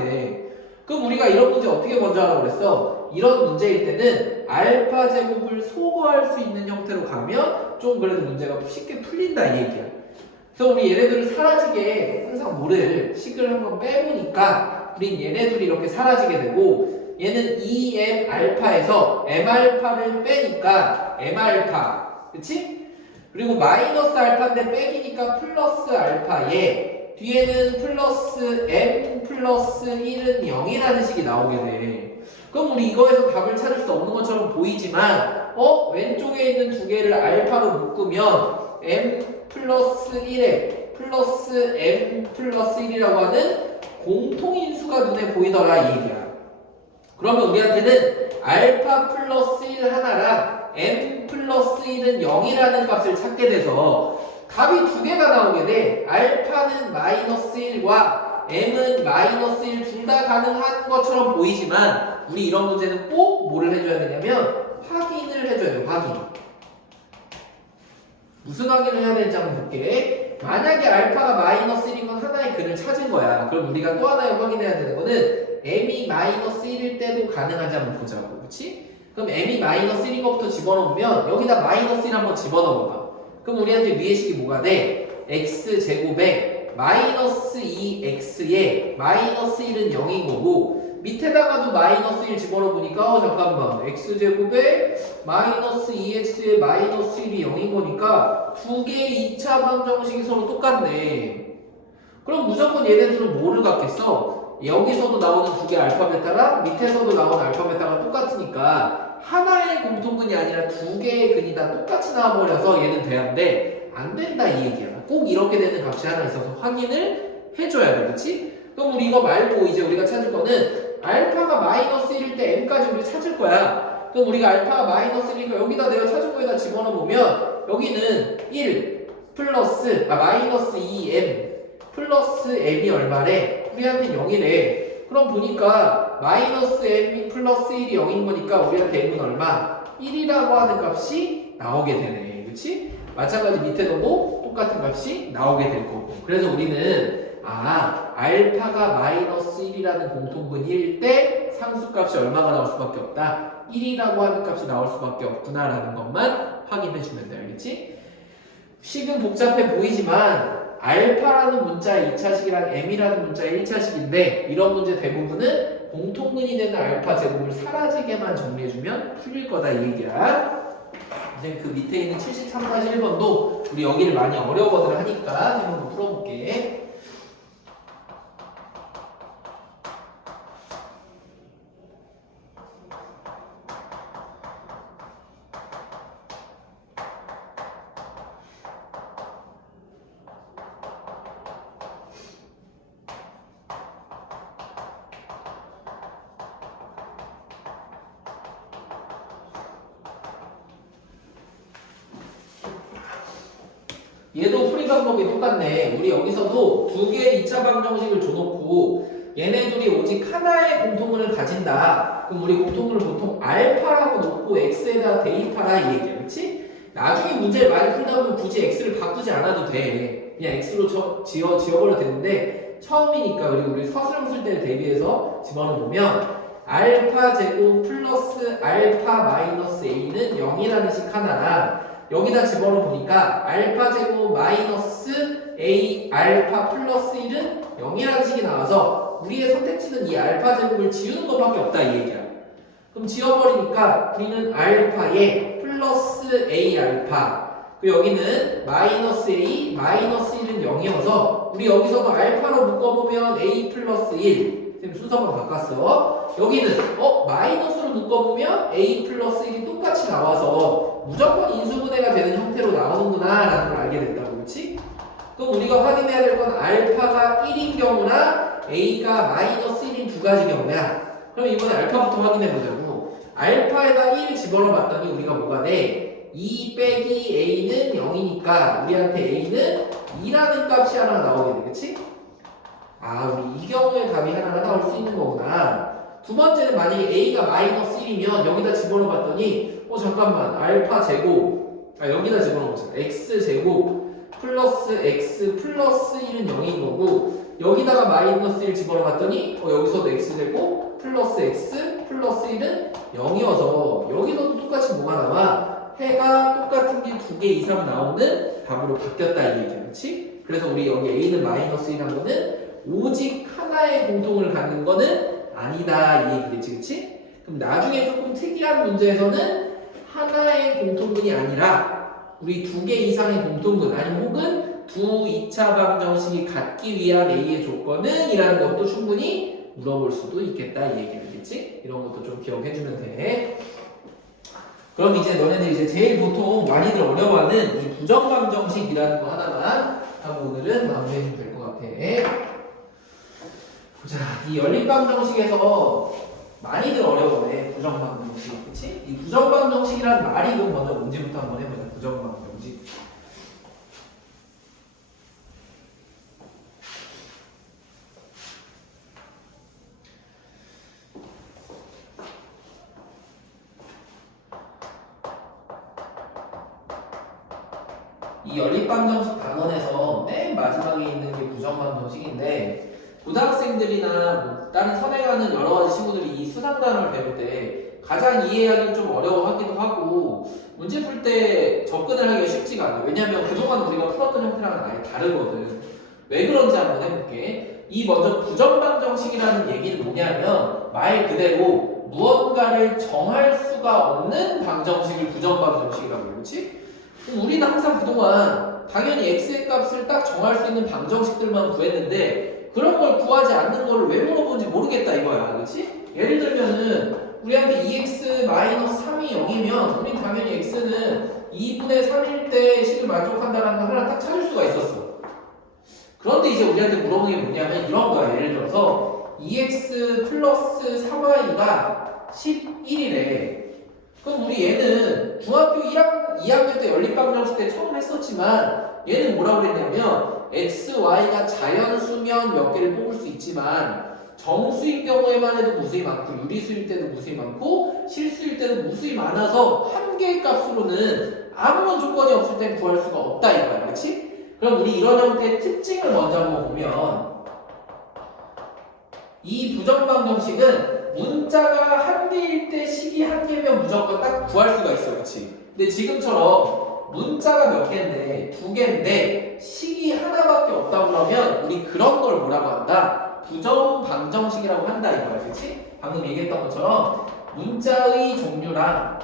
그럼 우리가 이런 문제 어떻게 먼저 하라고 그랬어? 이런 문제일 때는 알파 제곱을 소거할 수 있는 형태로 가면 좀 그래도 문제가 쉽게 풀린다 이 얘기야. 그래서 우리 얘네들을 사라지게 항상 뭐를 식을 한번 빼보니까 우린 얘네들이 이렇게 사라지게 되고 얘는 2m 알파에서 m 알파를 빼니까 m 알파 그치? 그리고 마이너스 알파인데 빼기니까 플러스 알파에 뒤에는 플러스 m 플러스 1은 0이라는 식이 나오게 돼. 그럼 우리 이거에서 답을 찾을 수 없는 것처럼 보이지만 왼쪽에 있는 두 개를 알파로 묶으면 m 플러스 1에 플러스 m 플러스 1이라고 하는 공통인수가 눈에 보이더라 이 얘기야. 그러면 우리한테는 알파 플러스 1 하나랑 m 플러스 1은 0이라는 값을 찾게 돼서 답이 두 개가 나오게 돼. 알파는 마이너스 1과 m은 마이너스 1 둘 다 가능한 것처럼 보이지만 우리 이런 문제는 꼭 뭐를 해줘야 되냐면 확인을 해줘야 돼. 확인. 무슨 확인을 해야 되는지 한번 볼게. 만약에 알파가 마이너스 1인 건 하나의 근을 찾은 거야. 그럼 우리가 또 하나의 확인해야 되는 거는 m이 마이너스 1일 때도 가능한지 한번 보자고. 그치? 그럼 m이 마이너스 1인 것부터 집어넣으면 여기다 마이너스 1 한번 집어넣어봐. 그럼 우리한테 위의 식이 뭐가 돼? x제곱에 마이너스 2x에 마이너스 1은 0인 거고 밑에다가도 마이너스 1 집어넣어 보니까 잠깐만 x제곱에 마이너스 2x에 마이너스 1이 0인 거니까 두 개의 2차 방정식이 서로 똑같네. 그럼 무조건 얘네들은 뭐를 갖겠어? 여기서도 나오는 두 개의 알파 베타랑 밑에서도 나오는 알파 베타가 똑같으니까 하나의 공통근이 아니라 두 개의 근이 다 똑같이 나와버려서 얘는 돼야 돼. 안 된다 이 얘기야. 꼭 이렇게 되는 값이 하나 있어서 확인을 해줘야 돼. 그렇지? 그럼 우리 이거 말고 이제 우리가 찾을 거는 알파가 마이너스 1일 때 m까지 우리 찾을 거야. 그럼 우리가 알파가 마이너스 1이니까 여기다 내가 찾은 거에다 집어넣어 보면 여기는 1 플러스 마이너스 2m 플러스 m이 얼마래? 우리한테 0이래. 그럼 보니까 마이너스 m 플러스 1이 0인 거니까 우리한테 m은 얼마? 1이라고 하는 값이 나오게 되네. 그렇지? 마찬가지 밑에도 뭐 똑같은 값이 나오게 될 거고. 그래서 우리는 알파가 마이너스 1이라는 공통근일 때 상수값이 얼마가 나올 수밖에 없다. 1이라고 하는 값이 나올 수밖에 없구나라는 것만 확인해 주면 돼. 알겠지? 식은 복잡해 보이지만 알파라는 문자의 2차식이랑 m이라는 문자의 1차식인데 이런 문제 대부분은 공통근이 되는 알파 제곱을 사라지게만 정리해주면 풀릴 거다 이 얘기야. 이제 그 밑에 있는 73-1번도 우리 여기를 많이 어려워들 하니까 한번 풀어볼게. 얘도 풀이 방법이 똑같네. 우리 여기서도 두 개의 2차 방정식을 줘놓고 얘네들이 오직 하나의 공통분을 가진다. 그럼 우리 공통분을 보통 알파라고 놓고 x에다 대입하라 이 얘기야. 그렇지? 나중에 문제를 많이 풀다 보면 굳이 x를 바꾸지 않아도 돼. 그냥 x로 지어버려도 되는데 처음이니까 그리고 우리 서술형 쓸 때를 대비해서 집어넣으면 알파 제곱 플러스 알파 마이너스 a는 0이라는 식 하나랑 여기다 집어넣어 보니까 알파 제곱 마이너스 a 알파 플러스 1은 0이라는 식이 나와서 우리의 선택지는 이 알파 제곱을 지우는 것밖에 없다 이 얘기야. 그럼 지워버리니까 우리는 알파에 플러스 a 알파 그리고 여기는 마이너스 a 마이너스 1은 0이어서 우리 여기서도 알파로 묶어보면 a 플러스 1 지금 순서만 바꿨어. 여기는 마이너스로 묶어보면 a 플러스 1이 똑같이 나와서 무조건 인수분해가 되는 형태로 나오는구나 라는 걸 알게 됐다고. 그렇지? 그럼 우리가 확인해야 될 건 알파가 1인 경우나 a가 마이너스 1인 두 가지 경우야. 그럼 이번에 알파부터 확인해 보자고. 알파에다 1 집어넣어 봤더니 우리가 뭐가 돼? 2 빼기 a는 0이니까 우리한테 a는 2라는 값이 하나 나오게 돼. 그치? 우리 이 경우에 답이 하나가 나올 수 있는 거구나. 두 번째는 만약에 a가 마이너스 1이면 여기다 집어넣어 봤더니 잠깐만 알파 제곱 여기다 집어넣어 보자. x 제곱 플러스 x 플러스 1은 0인 거고 여기다가 마이너스 1 집어넣어 봤더니 여기서도 x 제곱 플러스 x 플러스 1은 0이어서 여기서도 똑같이 뭐가 나와? 해가 똑같은 게 두 개 이상 나오는 답으로 바뀌었다 이 얘기야. 그렇지? 그래서 우리 여기 a는 마이너스 1한 거는 오직 하나의 공통을 갖는 거는 아니다 이 얘기겠지. 그치? 그럼 나중에 조금 특이한 문제에서는 하나의 공통분이 아니라 우리 두 개 이상의 공통분 아니면 혹은 두 2차 방정식이 갖기 위한 A의 조건은 이라는 것도 충분히 물어볼 수도 있겠다 이 얘기겠지? 이런 것도 좀 기억해주면 돼. 그럼 이제 너네들 이제 제일 보통 많이들 어려워하는 이 부정방정식이라는 거 하나만 하고 오늘은 마무리해주면 될 것 같아. 자, 이 연립방정식에서 많이들 어려워해. 부정방정식, 그치? 이 부정방정식이라는 말이 그럼 먼저 뭔지부터 한번 해보자. 부정방정식. 이 연립방정식 단원에서 맨 마지막에 있는 게 부정방정식인데 고등학생들이나 뭐 다른 선행하는 여러 가지 친구들이 이 수상 단어를 배울 때 가장 이해하기 좀 어려워하기도 하고 문제 풀 때 접근을 하기가 쉽지가 않아. 왜냐면 그동안 우리가 풀었던 형태랑은 아예 다르거든. 왜 그런지 한번 해볼게. 이 먼저 부정방정식이라는 얘기는 뭐냐면 말 그대로 무언가를 정할 수가 없는 방정식을 부정방정식이라고 해요. 그렇지? 우리는 항상 그동안 당연히 x의 값을 딱 정할 수 있는 방정식들만 구했는데 그런 걸 구하지 않는 걸 왜 물어보는지 모르겠다 이거야. 그렇지? 예를 들면은 우리한테 2x-3이 0이면 우린 당연히 x는 2분의 3일 때 식을 만족한다는 걸 하나 딱 찾을 수가 있었어. 그런데 이제 우리한테 물어보는 게 뭐냐면 이런 거야. 예를 들어서 2x 플러스 3y가 11이래. 그럼 우리 얘는 중학교 2학년 때 연립방정식 때 처음 했었지만 얘는 뭐라고 그랬냐면 x, y가 자연수면 몇 개를 뽑을 수 있지만 정수인 경우에만 해도 무수히 많고 유리수일 때도 무수히 많고 실수일 때도 무수히 많아서 한 개의 값으로는 아무런 조건이 없을 땐 구할 수가 없다 이거야. 그렇지? 그럼 우리 이런 형태의 특징을 먼저 한번 보면 이 부정방정식은 문자가 한 개일 때 식이 한 개면 무조건 딱 구할 수가 있어. 그렇지? 근데 지금처럼 문자가 몇 개인데 두 개인데 식이 하나밖에 없다 그러면 우리 그런 걸 뭐라고 한다? 부정방정식이라고 한다 이거야. 그렇지? 방금 얘기했던 것처럼 문자의 종류랑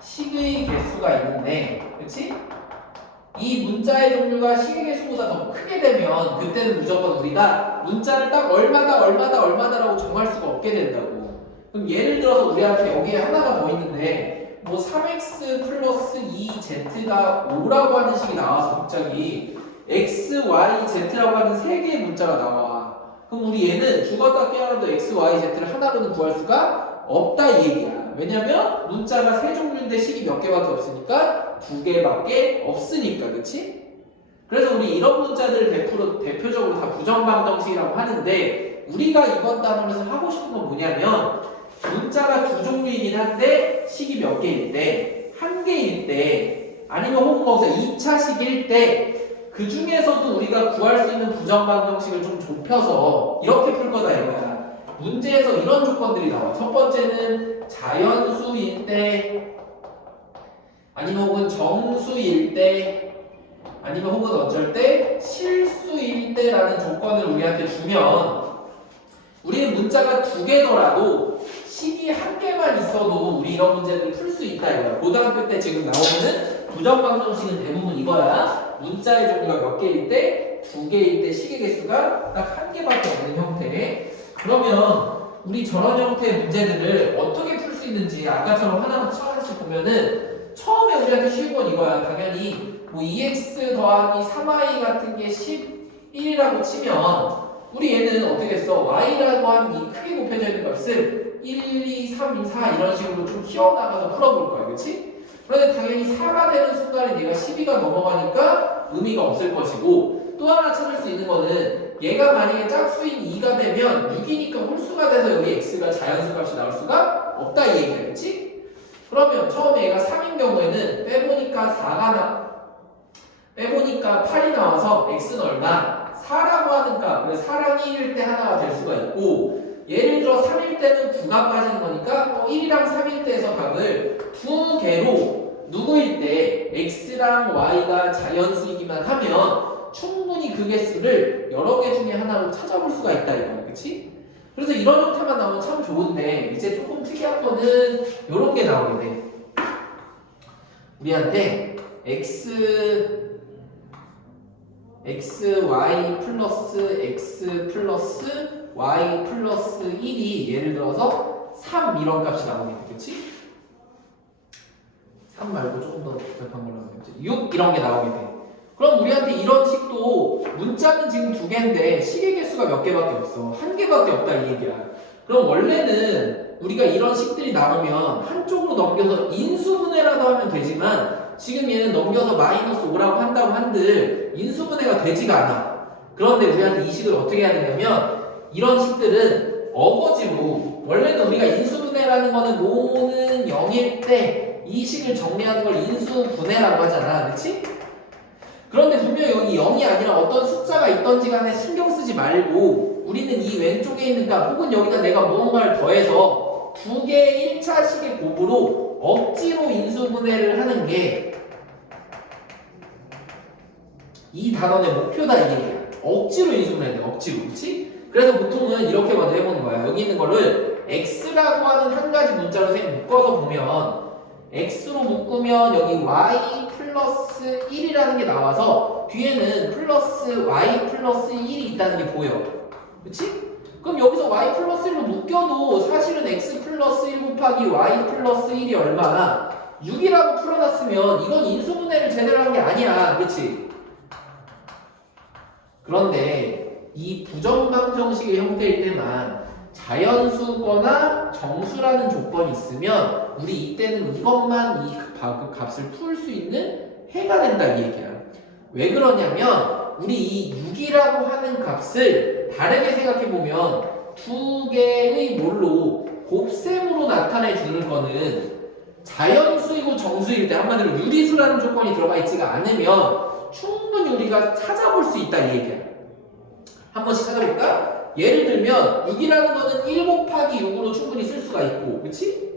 식의 개수가 있는데 그렇지? 이 문자의 종류가 식의 개수보다 더 크게 되면 그때는 무조건 우리가 문자를 딱 얼마다라고 정할 수가 없게 된다고. 그럼 예를 들어서 우리한테 여기에 하나가 더 있는데 뭐 3x 플러스 2z가 5라고 하는 식이 나와서 갑자기 x, y, z라고 하는 세 개의 문자가 나와. 그럼 우리 얘는 죽었다 깨어나도 x, y, z를 하나로는 구할 수가 없다 이 얘기야. 왜냐면 문자가 세 종류인데 식이 몇 개밖에 없으니까 두 개밖에 없으니까. 그치? 그래서 우리 이런 문자들을 대표적으로 다 부정방정식이라고 하는데 우리가 이번 단원에서 하고 싶은 건 뭐냐면 문자가 두 종류이긴 한데 식이 몇 개일 때, 한 개일 때 아니면 혹은 거기서 2차식일 때 그 중에서도 우리가 구할 수 있는 부정방정식을 좀 좁혀서 이렇게 풀 거다 이거야. 문제에서 이런 조건들이 나와. 첫 번째는 자연수일 때 아니면 혹은 정수일 때 아니면 혹은 어쩔 때 실수일 때라는 조건을 우리한테 주면 우리는 문자가 두 개더라도 식이 한 개만 있어도 우리 이런 문제들을 풀 수 있다 이거야. 고등학교 때 지금 나오는 부정방정식은 대부분 이거야. 문자의 종류가 몇 개일 때, 두 개일 때 식의 개수가 딱 한 개밖에 없는 형태. 그러면 우리 저런 형태의 문제들을 어떻게 풀 수 있는지 아까처럼 하나씩 보면은 처음에 우리한테 쉬운 건 이거야. 당연히 뭐 2x 더하기 3y 같은 게 11이라고 치면 우리 얘는 어떻게 했어? y라고 하는 이 크게 곱해져 있는 값을 1, 2, 3, 4 이런 식으로 좀 키워나가서 풀어볼 거야. 그렇지? 그런데 당연히 4가 되는 순간에 얘가 12가 넘어가니까 의미가 없을 것이고 또 하나 찾을 수 있는 거는 얘가 만약에 짝수인 2가 되면 6이니까 홀수가 돼서 여기 x가 자연수 값이 나올 수가 없다 이 얘기야. 그렇지? 그러면 처음에 얘가 3인 경우에는 빼보니까 8이 나와서 x는 얼마? 4라고 하는 값. 그래서 4랑 1일 때 하나가 될 수가 있고 예를 들어 3일 때는 9가 빠지는 거니까 1이랑 3일 때에서 값을 두 개로 누구일 때 x랑 y가 자연수이기만 하면 충분히 그 개수를 여러 개 중에 하나로 찾아볼 수가 있다 이거야. 그치? 그래서 이런 형태만 나오면 참 좋은데 이제 조금 특이한 거는 이런 게 나오게 돼. 우리한테 y 플러스 x 플러스 y 플러스 1이 예를 들어서 3 이런 값이 나오게 돼. 그치? 3 말고 조금 더 복잡한 걸로 하겠지. 6 이런 게 나오게 돼. 그럼 우리한테 이런 식도 문자는 지금 두 개인데 식의 개수가 몇 개밖에 없어. 한 개밖에 없다 이 얘기야. 그럼 원래는 우리가 이런 식들이 나오면 한쪽으로 넘겨서 인수분해라도 하면 되지만 지금 얘는 넘겨서 마이너스 5라고 한다고 한들 인수분해가 되지가 않아. 그런데 우리한테 이 식을 어떻게 해야 되냐면 이런 식들은 어거지로 원래는 우리가 인수분해라는 거는 모는 0일 때 이 식을 정리하는 걸 인수분해라고 하잖아. 그렇지? 그런데 분명히 여기 0이 아니라 어떤 숫자가 있던지 간에 신경 쓰지 말고 우리는 이 왼쪽에 있는 값 혹은 여기다 내가 무언가를 더해서 두 개의 1차식의 곱으로 억지로 인수분해를 하는 게 이 단원의 목표다 이 얘기야. 억지로 인수분해야 돼. 억지로. 그렇지? 그래서 보통은 이렇게 먼저 해보는 거야. 여기 있는 거를 x라고 하는 한 가지 문자로 선생님 묶어서 보면 x로 묶으면 여기 y 플러스 1이라는 게 나와서 뒤에는 플러스 y 플러스 1이 있다는 게 보여. 그치? 그럼 여기서 y 플러스 1로 묶여도 사실은 x 플러스 1 곱하기 y 플러스 1이 얼마나 6이라고 풀어놨으면 이건 인수분해를 제대로 한 게 아니야. 그치? 그런데 이 부정방정식의 형태일 때만 자연수거나 정수라는 조건이 있으면 우리 이때는 이것만 이 값을 풀 수 있는 해가 된다 이 얘기야. 왜 그러냐면 우리 이 6이라고 하는 값을 다르게 생각해보면 두 개의 뭘로 곱셈으로 나타내 주는 거는 자연수이고 정수일 때 한마디로 유리수라는 조건이 들어가 있지가 않으면 충분히 우리가 찾아볼 수 있다 이 얘기야. 한 번씩 찾아볼까? 예를 들면 6이라는 거는 1 곱하기 6으로 충분히 쓸 수가 있고, 그치?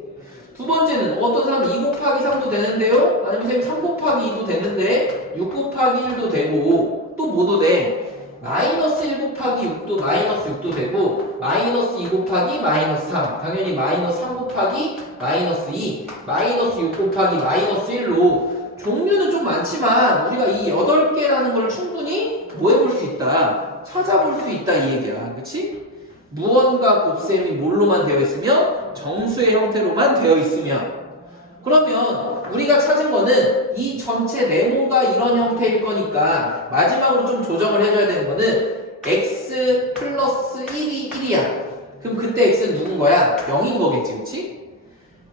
두 번째는 어떤 사람은 2 곱하기 3도 되는데요? 아니면 선생님 3 곱하기 2도 되는데 6 곱하기 1도 되고 또 뭐도 돼? 마이너스 1 곱하기 6도 마이너스 6도 되고 마이너스 2 곱하기 마이너스 3 당연히 마이너스 3 곱하기 마이너스 2 마이너스 6 곱하기 마이너스 1로 종류는 좀 많지만 우리가 이 8개라는 걸 충분히 뭐 해볼 수 있다? 찾아볼 수 있다 이 얘기야. 그치? 무언가 곱셈이 뭘로만 되어 있으면 정수의 형태로만 되어 있으면 그러면 우리가 찾은 거는 이 전체 네모가 이런 형태일 거니까 마지막으로 좀 조정을 해줘야 되는 거는 x 플러스 1이 1이야. 그럼 그때 x는 누군 거야? 0인 거겠지. 그치?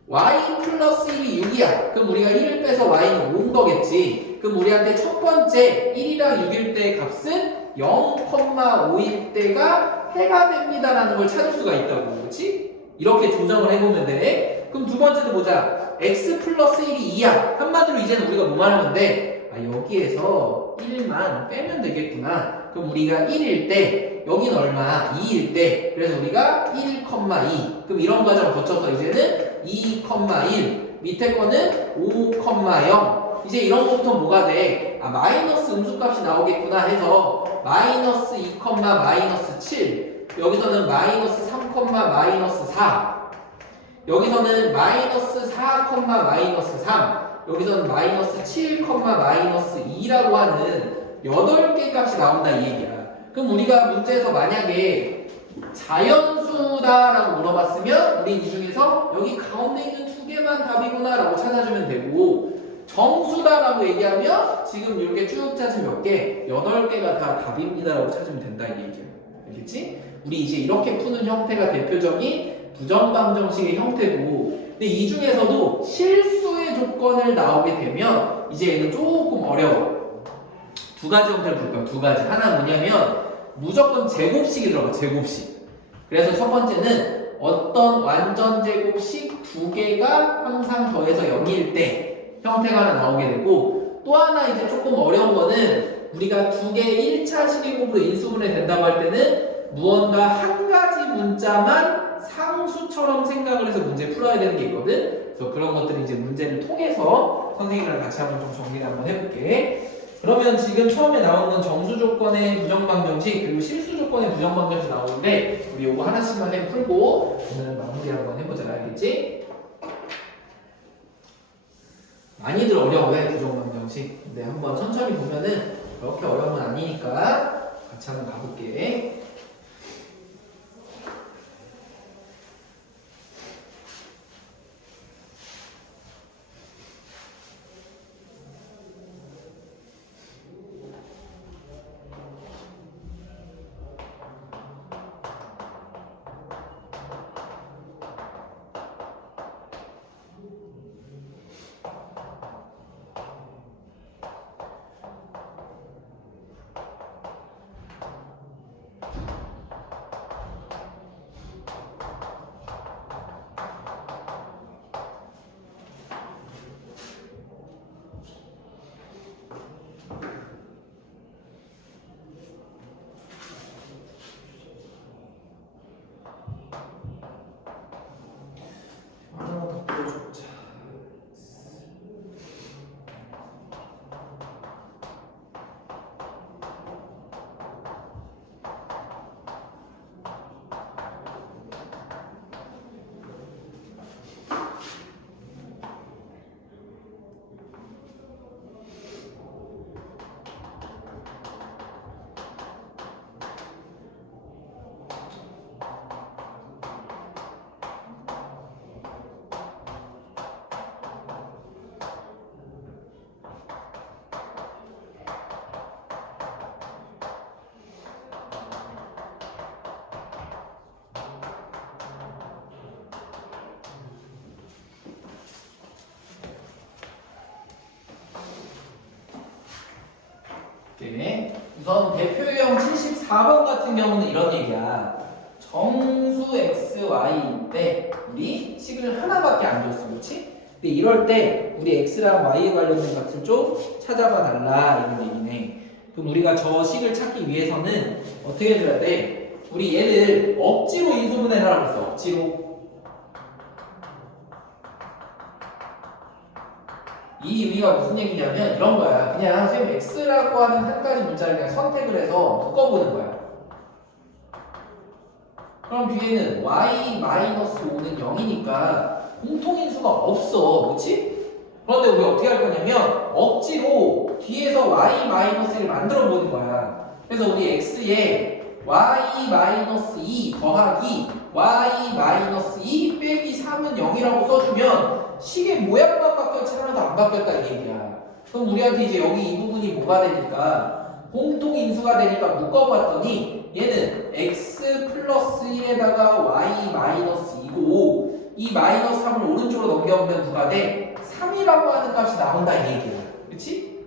y 플러스 1이 6이야. 그럼 우리가 1을 빼서 y는 5인 거겠지. 그럼 우리한테 첫 번째 1이랑 6일 때의 값은 0,5일 때가 해가 됩니다라는 걸 찾을 수가 있다고. 그렇지? 이렇게 조정을 해보면 돼. 그럼 두 번째도 보자. x 플러스 1이 2야. 한마디로 이제는 우리가 뭐만 하면 돼? 여기에서 1만 빼면 되겠구나. 그럼 우리가 1일 때 여긴 얼마? 2일 때. 그래서 우리가 1,2. 그럼 이런 과정을 거쳐서 이제는 2,1. 밑에 거는 5,0. 이제 이런 것부터 뭐가 돼? 마이너스 음수값이 나오겠구나 해서 마이너스 2, 마이너스 7 여기서는 마이너스 3, 마이너스 4 여기서는 마이너스 4, 마이너스 3 여기서는 마이너스 7, 마이너스 2라고 하는 8개 값이 나온다 이 얘기야. 그럼 우리가 문제에서 만약에 자연수다라고 물어봤으면 우리 이 중에서 여기 가운데 있는 두 개만 답이구나 라고 찾아주면 되고 정수다라고 얘기하면 지금 이렇게 쭉 찾은 몇 개? 8개가 다 답입니다라고 찾으면 된다 이 얘기야. 알겠지? 우리 이제 이렇게 푸는 형태가 대표적인 부정방정식의 형태고 근데 이 중에서도 실수의 조건을 나오게 되면 이제 얘는 조금 어려워. 두 가지 형태를 볼 거야. 두 가지. 하나 뭐냐면 무조건 제곱식이 들어가. 제곱식. 그래서 첫 번째는 어떤 완전 제곱식 두 개가 항상 더해서 0일 때 형태가 하나 나오게 되고 또 하나 이제 조금 어려운 거는 우리가 두 개의 1차식의 곱으로 인수분해 된다고 할 때는 무언가 한 가지 문자만 상수처럼 생각을 해서 문제 풀어야 되는 게 있거든. 그래서 그런 것들을 이제 문제를 통해서 선생님이랑 같이 한번 좀 정리를 한번 해볼게. 그러면 지금 처음에 나오는 정수 조건의 부정방정식 그리고 실수 조건의 부정방정식 나오는데 우리 요거 하나씩만 해 풀고 오늘 마무리 한번 해보자. 알겠지? 많이들 어려워해 부정방정식. 근데 한번 천천히 보면은 그렇게 어려운 건 아니니까 같이 한번 가볼게. 오케이. 우선 대표 유형 74번 같은 경우는 이런 얘기야. 정수 x, y일 때 우리 식을 하나밖에 안 줬어. 그렇지? 근데 이럴 때 우리 x랑 y에 관련된 값을 좀 찾아봐 달라 이런 얘기네. 그럼 우리가 저 식을 찾기 위해서는 어떻게 해줘야 돼? 우리 얘를 억지로 인수분해를 하라고 했어. 억지로. 이 의미가 무슨 얘기냐면 이런 거야. 그냥 선생님 x라고 하는 한 가지 문자를 그냥 선택을 해서 묶어보는 거야. 그럼 뒤에는 y-5는 0이니까 공통인수가 없어. 그렇지? 그런데 우리 어떻게 할 거냐면 억지로 뒤에서 y-를 만들어 보는 거야. 그래서 우리 x에 y-2 더하기 y-2 빼기 3은 0이라고 써주면 식의 모양만 바뀌었지 하나도 안 바뀌었다 이 얘기야. 그럼 우리한테 이제 여기 이 부분이 뭐가 되니까 공통인수가 되니까 묶어봤더니 얘는 x 플러스 1에다가 y 마이너스 2고 이 마이너스 3을 오른쪽으로 넘겨보면 누가 돼? 3이라고 하는 값이 나온다 이 얘기야. 그치?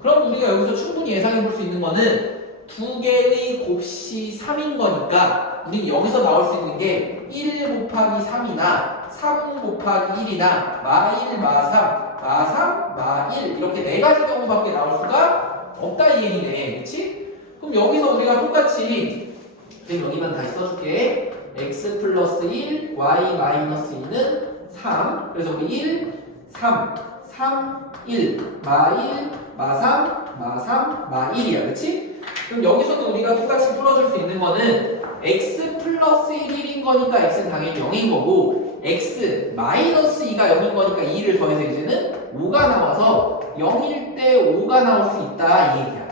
그럼 우리가 여기서 충분히 예상해 볼 수 있는 거는 두 개의 곱시 3인 거니까 우리는 여기서 나올 수 있는 게 1 곱하기 3이나 3 곱하기 1이나 마1, 마3, 마3, 마1 이렇게 네 가지 경우밖에 나올 수가 없다 이 얘기네. 그치? 그럼 여기서 우리가 똑같이 여기만 다시 써줄게. x 플러스 1, y 마이너스 2는 3. 그래서 우리 1, 3, 3, 1, 마1, 마3, 마3, 마1이야. 그치? 그럼 여기서도 우리가 똑같이 풀어줄 수 있는 거는 x 플러스 1인 거니까 x는 당연히 0인 거고 x 마이너스 2가 0인 거니까 2를 더해서 이제는 5가 나와서 0일 때 5가 나올 수 있다 이 얘기야.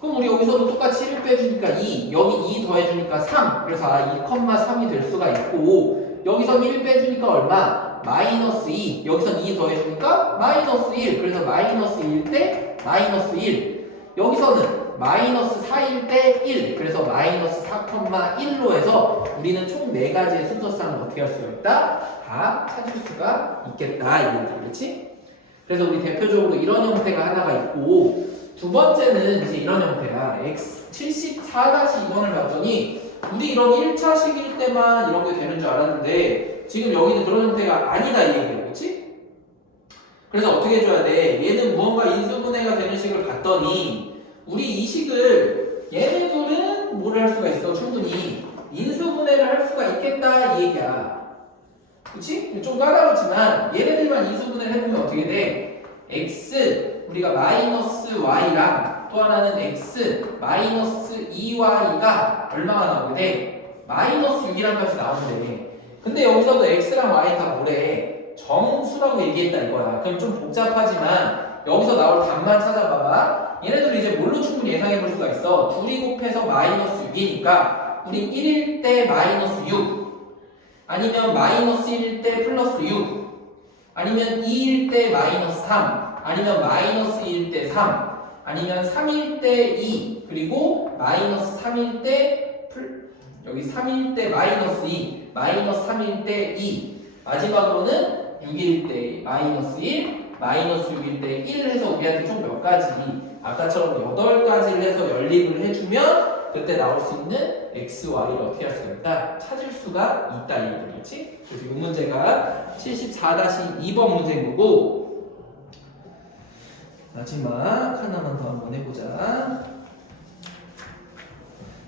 그럼 우리 여기서도 똑같이 1 빼주니까 2, 여기 2 더해주니까 3. 그래서 2,3이 될 수가 있고 여기서 1 빼주니까 얼마? 마이너스 2. 여기서 2 더해주니까 마이너스 1. 그래서 마이너스 1일 때 마이너스 1. 여기서는 마이너스 4일 때 1. 그래서 마이너스 4,1로 해서 우리는 총 4가지의 순서상을 어떻게 할 수가 있다? 다 찾을 수가 있겠다. 이 얘기죠. 그렇지? 그래서 우리 대표적으로 이런 형태가 하나가 있고 두 번째는 이제 이런 형태야. x 74-2번을 봤더니 우리 이런 1차식일 때만 이런 게 되는 줄 알았는데 지금 여기는 그런 형태가 아니다 이 얘기야. 그렇지? 그래서 어떻게 해줘야 돼? 얘는 무언가 인수분해가 되는 식을 봤더니 우리 이 식을 얘네들은 뭐를 할 수가 있어? 충분히 인수분해를 할 수가 있겠다 이 얘기야. 그치? 좀 까다롭지만 얘네들만 인수분해를 해보면 어떻게 돼? x 우리가 마이너스 y랑 또 하나는 x 마이너스 2y가 얼마가 나오게 돼? 마이너스 6이라는 값이 나오는데 근데 여기서도 x랑 y 다 뭐래? 정수라고 얘기했다 이거야. 그럼 좀 복잡하지만 여기서 나올 답만 찾아봐봐. 얘네들 이제 뭘로 충분히 예상해 볼 수가 있어. 둘이 곱해서 마이너스 6이니까 우린 1일 때 마이너스 6 아니면 마이너스 1일 때 플러스 6 아니면 2일 때 마이너스 3 아니면 마이너스 1일 때 3 아니면 3일 때 2 그리고 마이너스 3일 때 여기 3일 때 마이너스 2 마이너스 3일 때 2 마지막으로는 6일 때 마이너스 1 마이너스 6일 때 1 해서 우리한테 총 몇 가지 아까처럼 8가지를 해서 연립을 해주면 그때 나올 수 있는 x, y를 어떻게 할 수가 있다? 찾을 수가 있다 이 얘기지. 그래서 이 문제가 74-2번 문제인 거고 마지막 하나만 더 한번 해보자.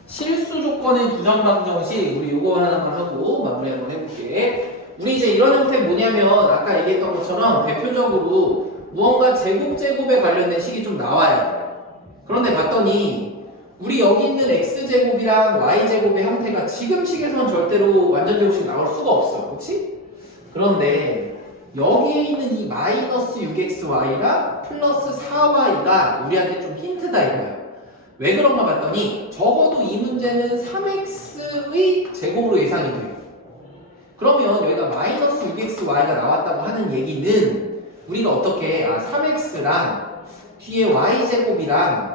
실수 조건의 부정방정식 우리 요거 하나만 하고 마무리 한번 해볼게. 우리 이제 이런 형태 뭐냐면 아까 얘기했던 것처럼 대표적으로 무언가 제곱에 관련된 식이 좀 나와야 돼. 그런데 봤더니 우리 여기 있는 x제곱이랑 y제곱의 형태가 지금 식에서는 절대로 완전 제곱식 나올 수가 없어. 그렇지? 그런데 여기에 있는 이 마이너스 6xy가 플러스 4y가 우리한테 좀 힌트다 이거야. 왜 그런가 봤더니 적어도 이 문제는 3x의 제곱으로 예상이 돼요. 그러면 여기가 마이너스 6xy가 나왔다고 하는 얘기는 우리가 어떻게 3x랑 뒤에 y제곱이랑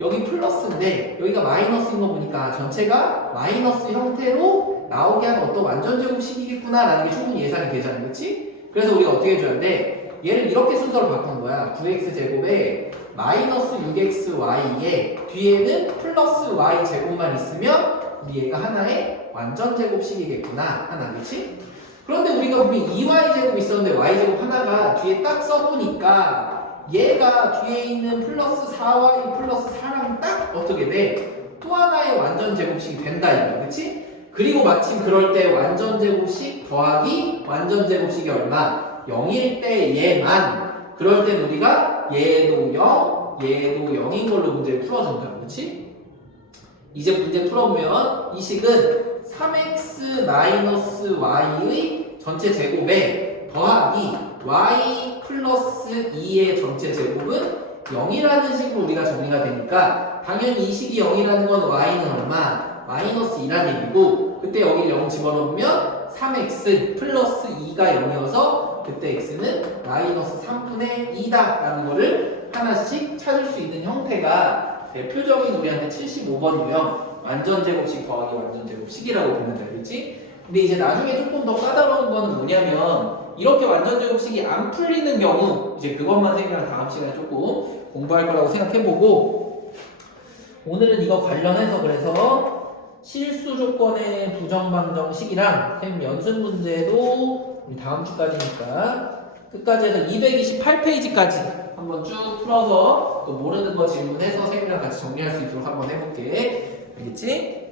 여기 플러스인데 여기가 마이너스인 거 보니까 전체가 마이너스 형태로 나오게 하는 어떤 완전제곱식이겠구나 라는 게 충분히 예상이 되잖아요. 그렇지? 그래서 우리가 어떻게 해줘야 돼? 얘를 이렇게 순서를 바꾼 거야. 9x제곱에 마이너스 6xy에 뒤에는 플러스 y 제곱만 있으면 우리 얘가 하나의 완전 제곱식이겠구나. 하나, 그치? 그런데 우리가 분명히 2y 제곱 있었는데 y 제곱 하나가 뒤에 딱 써보니까 얘가 뒤에 있는 플러스 4y 플러스 4랑 딱 어떻게 돼? 또 하나의 완전 제곱식이 된다 이거야, 그치? 그리고 마침 그럴 때 완전 제곱식 더하기 완전 제곱식이 얼마? 0일 때 얘만 그럴 땐 우리가 얘도 0, 얘도 0인 걸로 문제를 풀어준다, 그치? 이제 문제 풀어보면 이 식은 3x-y의 전체 제곱에 더하기 y 플러스 2의 전체 제곱은 0이라는 식으로 우리가 정리가 되니까 당연히 이 식이 0이라는 건 y는 얼마? 마이너스 2라는 얘기고 그때 여기 0 집어넣으면 3x 플러스 2가 0이어서 그때 x는 마이너스 3분의 2다 라는 거를 하나씩 찾을 수 있는 형태가 대표적인 우리한테 75번 유형 완전 제곱식 더하기 완전 제곱식이라고 보면 되겠지? 근데 이제 나중에 조금 더 까다로운 거는 뭐냐면 이렇게 완전 제곱식이 안 풀리는 경우 이제 그것만 선생님이랑 다음 시간에 조금 공부할 거라고 생각해보고 오늘은 이거 관련해서 그래서 실수 조건의 부정방정식이랑 쌤 연습 문제도 우리 다음 주까지니까 끝까지 해서 228페이지까지 한번 쭉 풀어서 또 모르는 거 질문해서 쌤이랑 같이 정리할 수 있도록 한번 해볼게. 알겠지?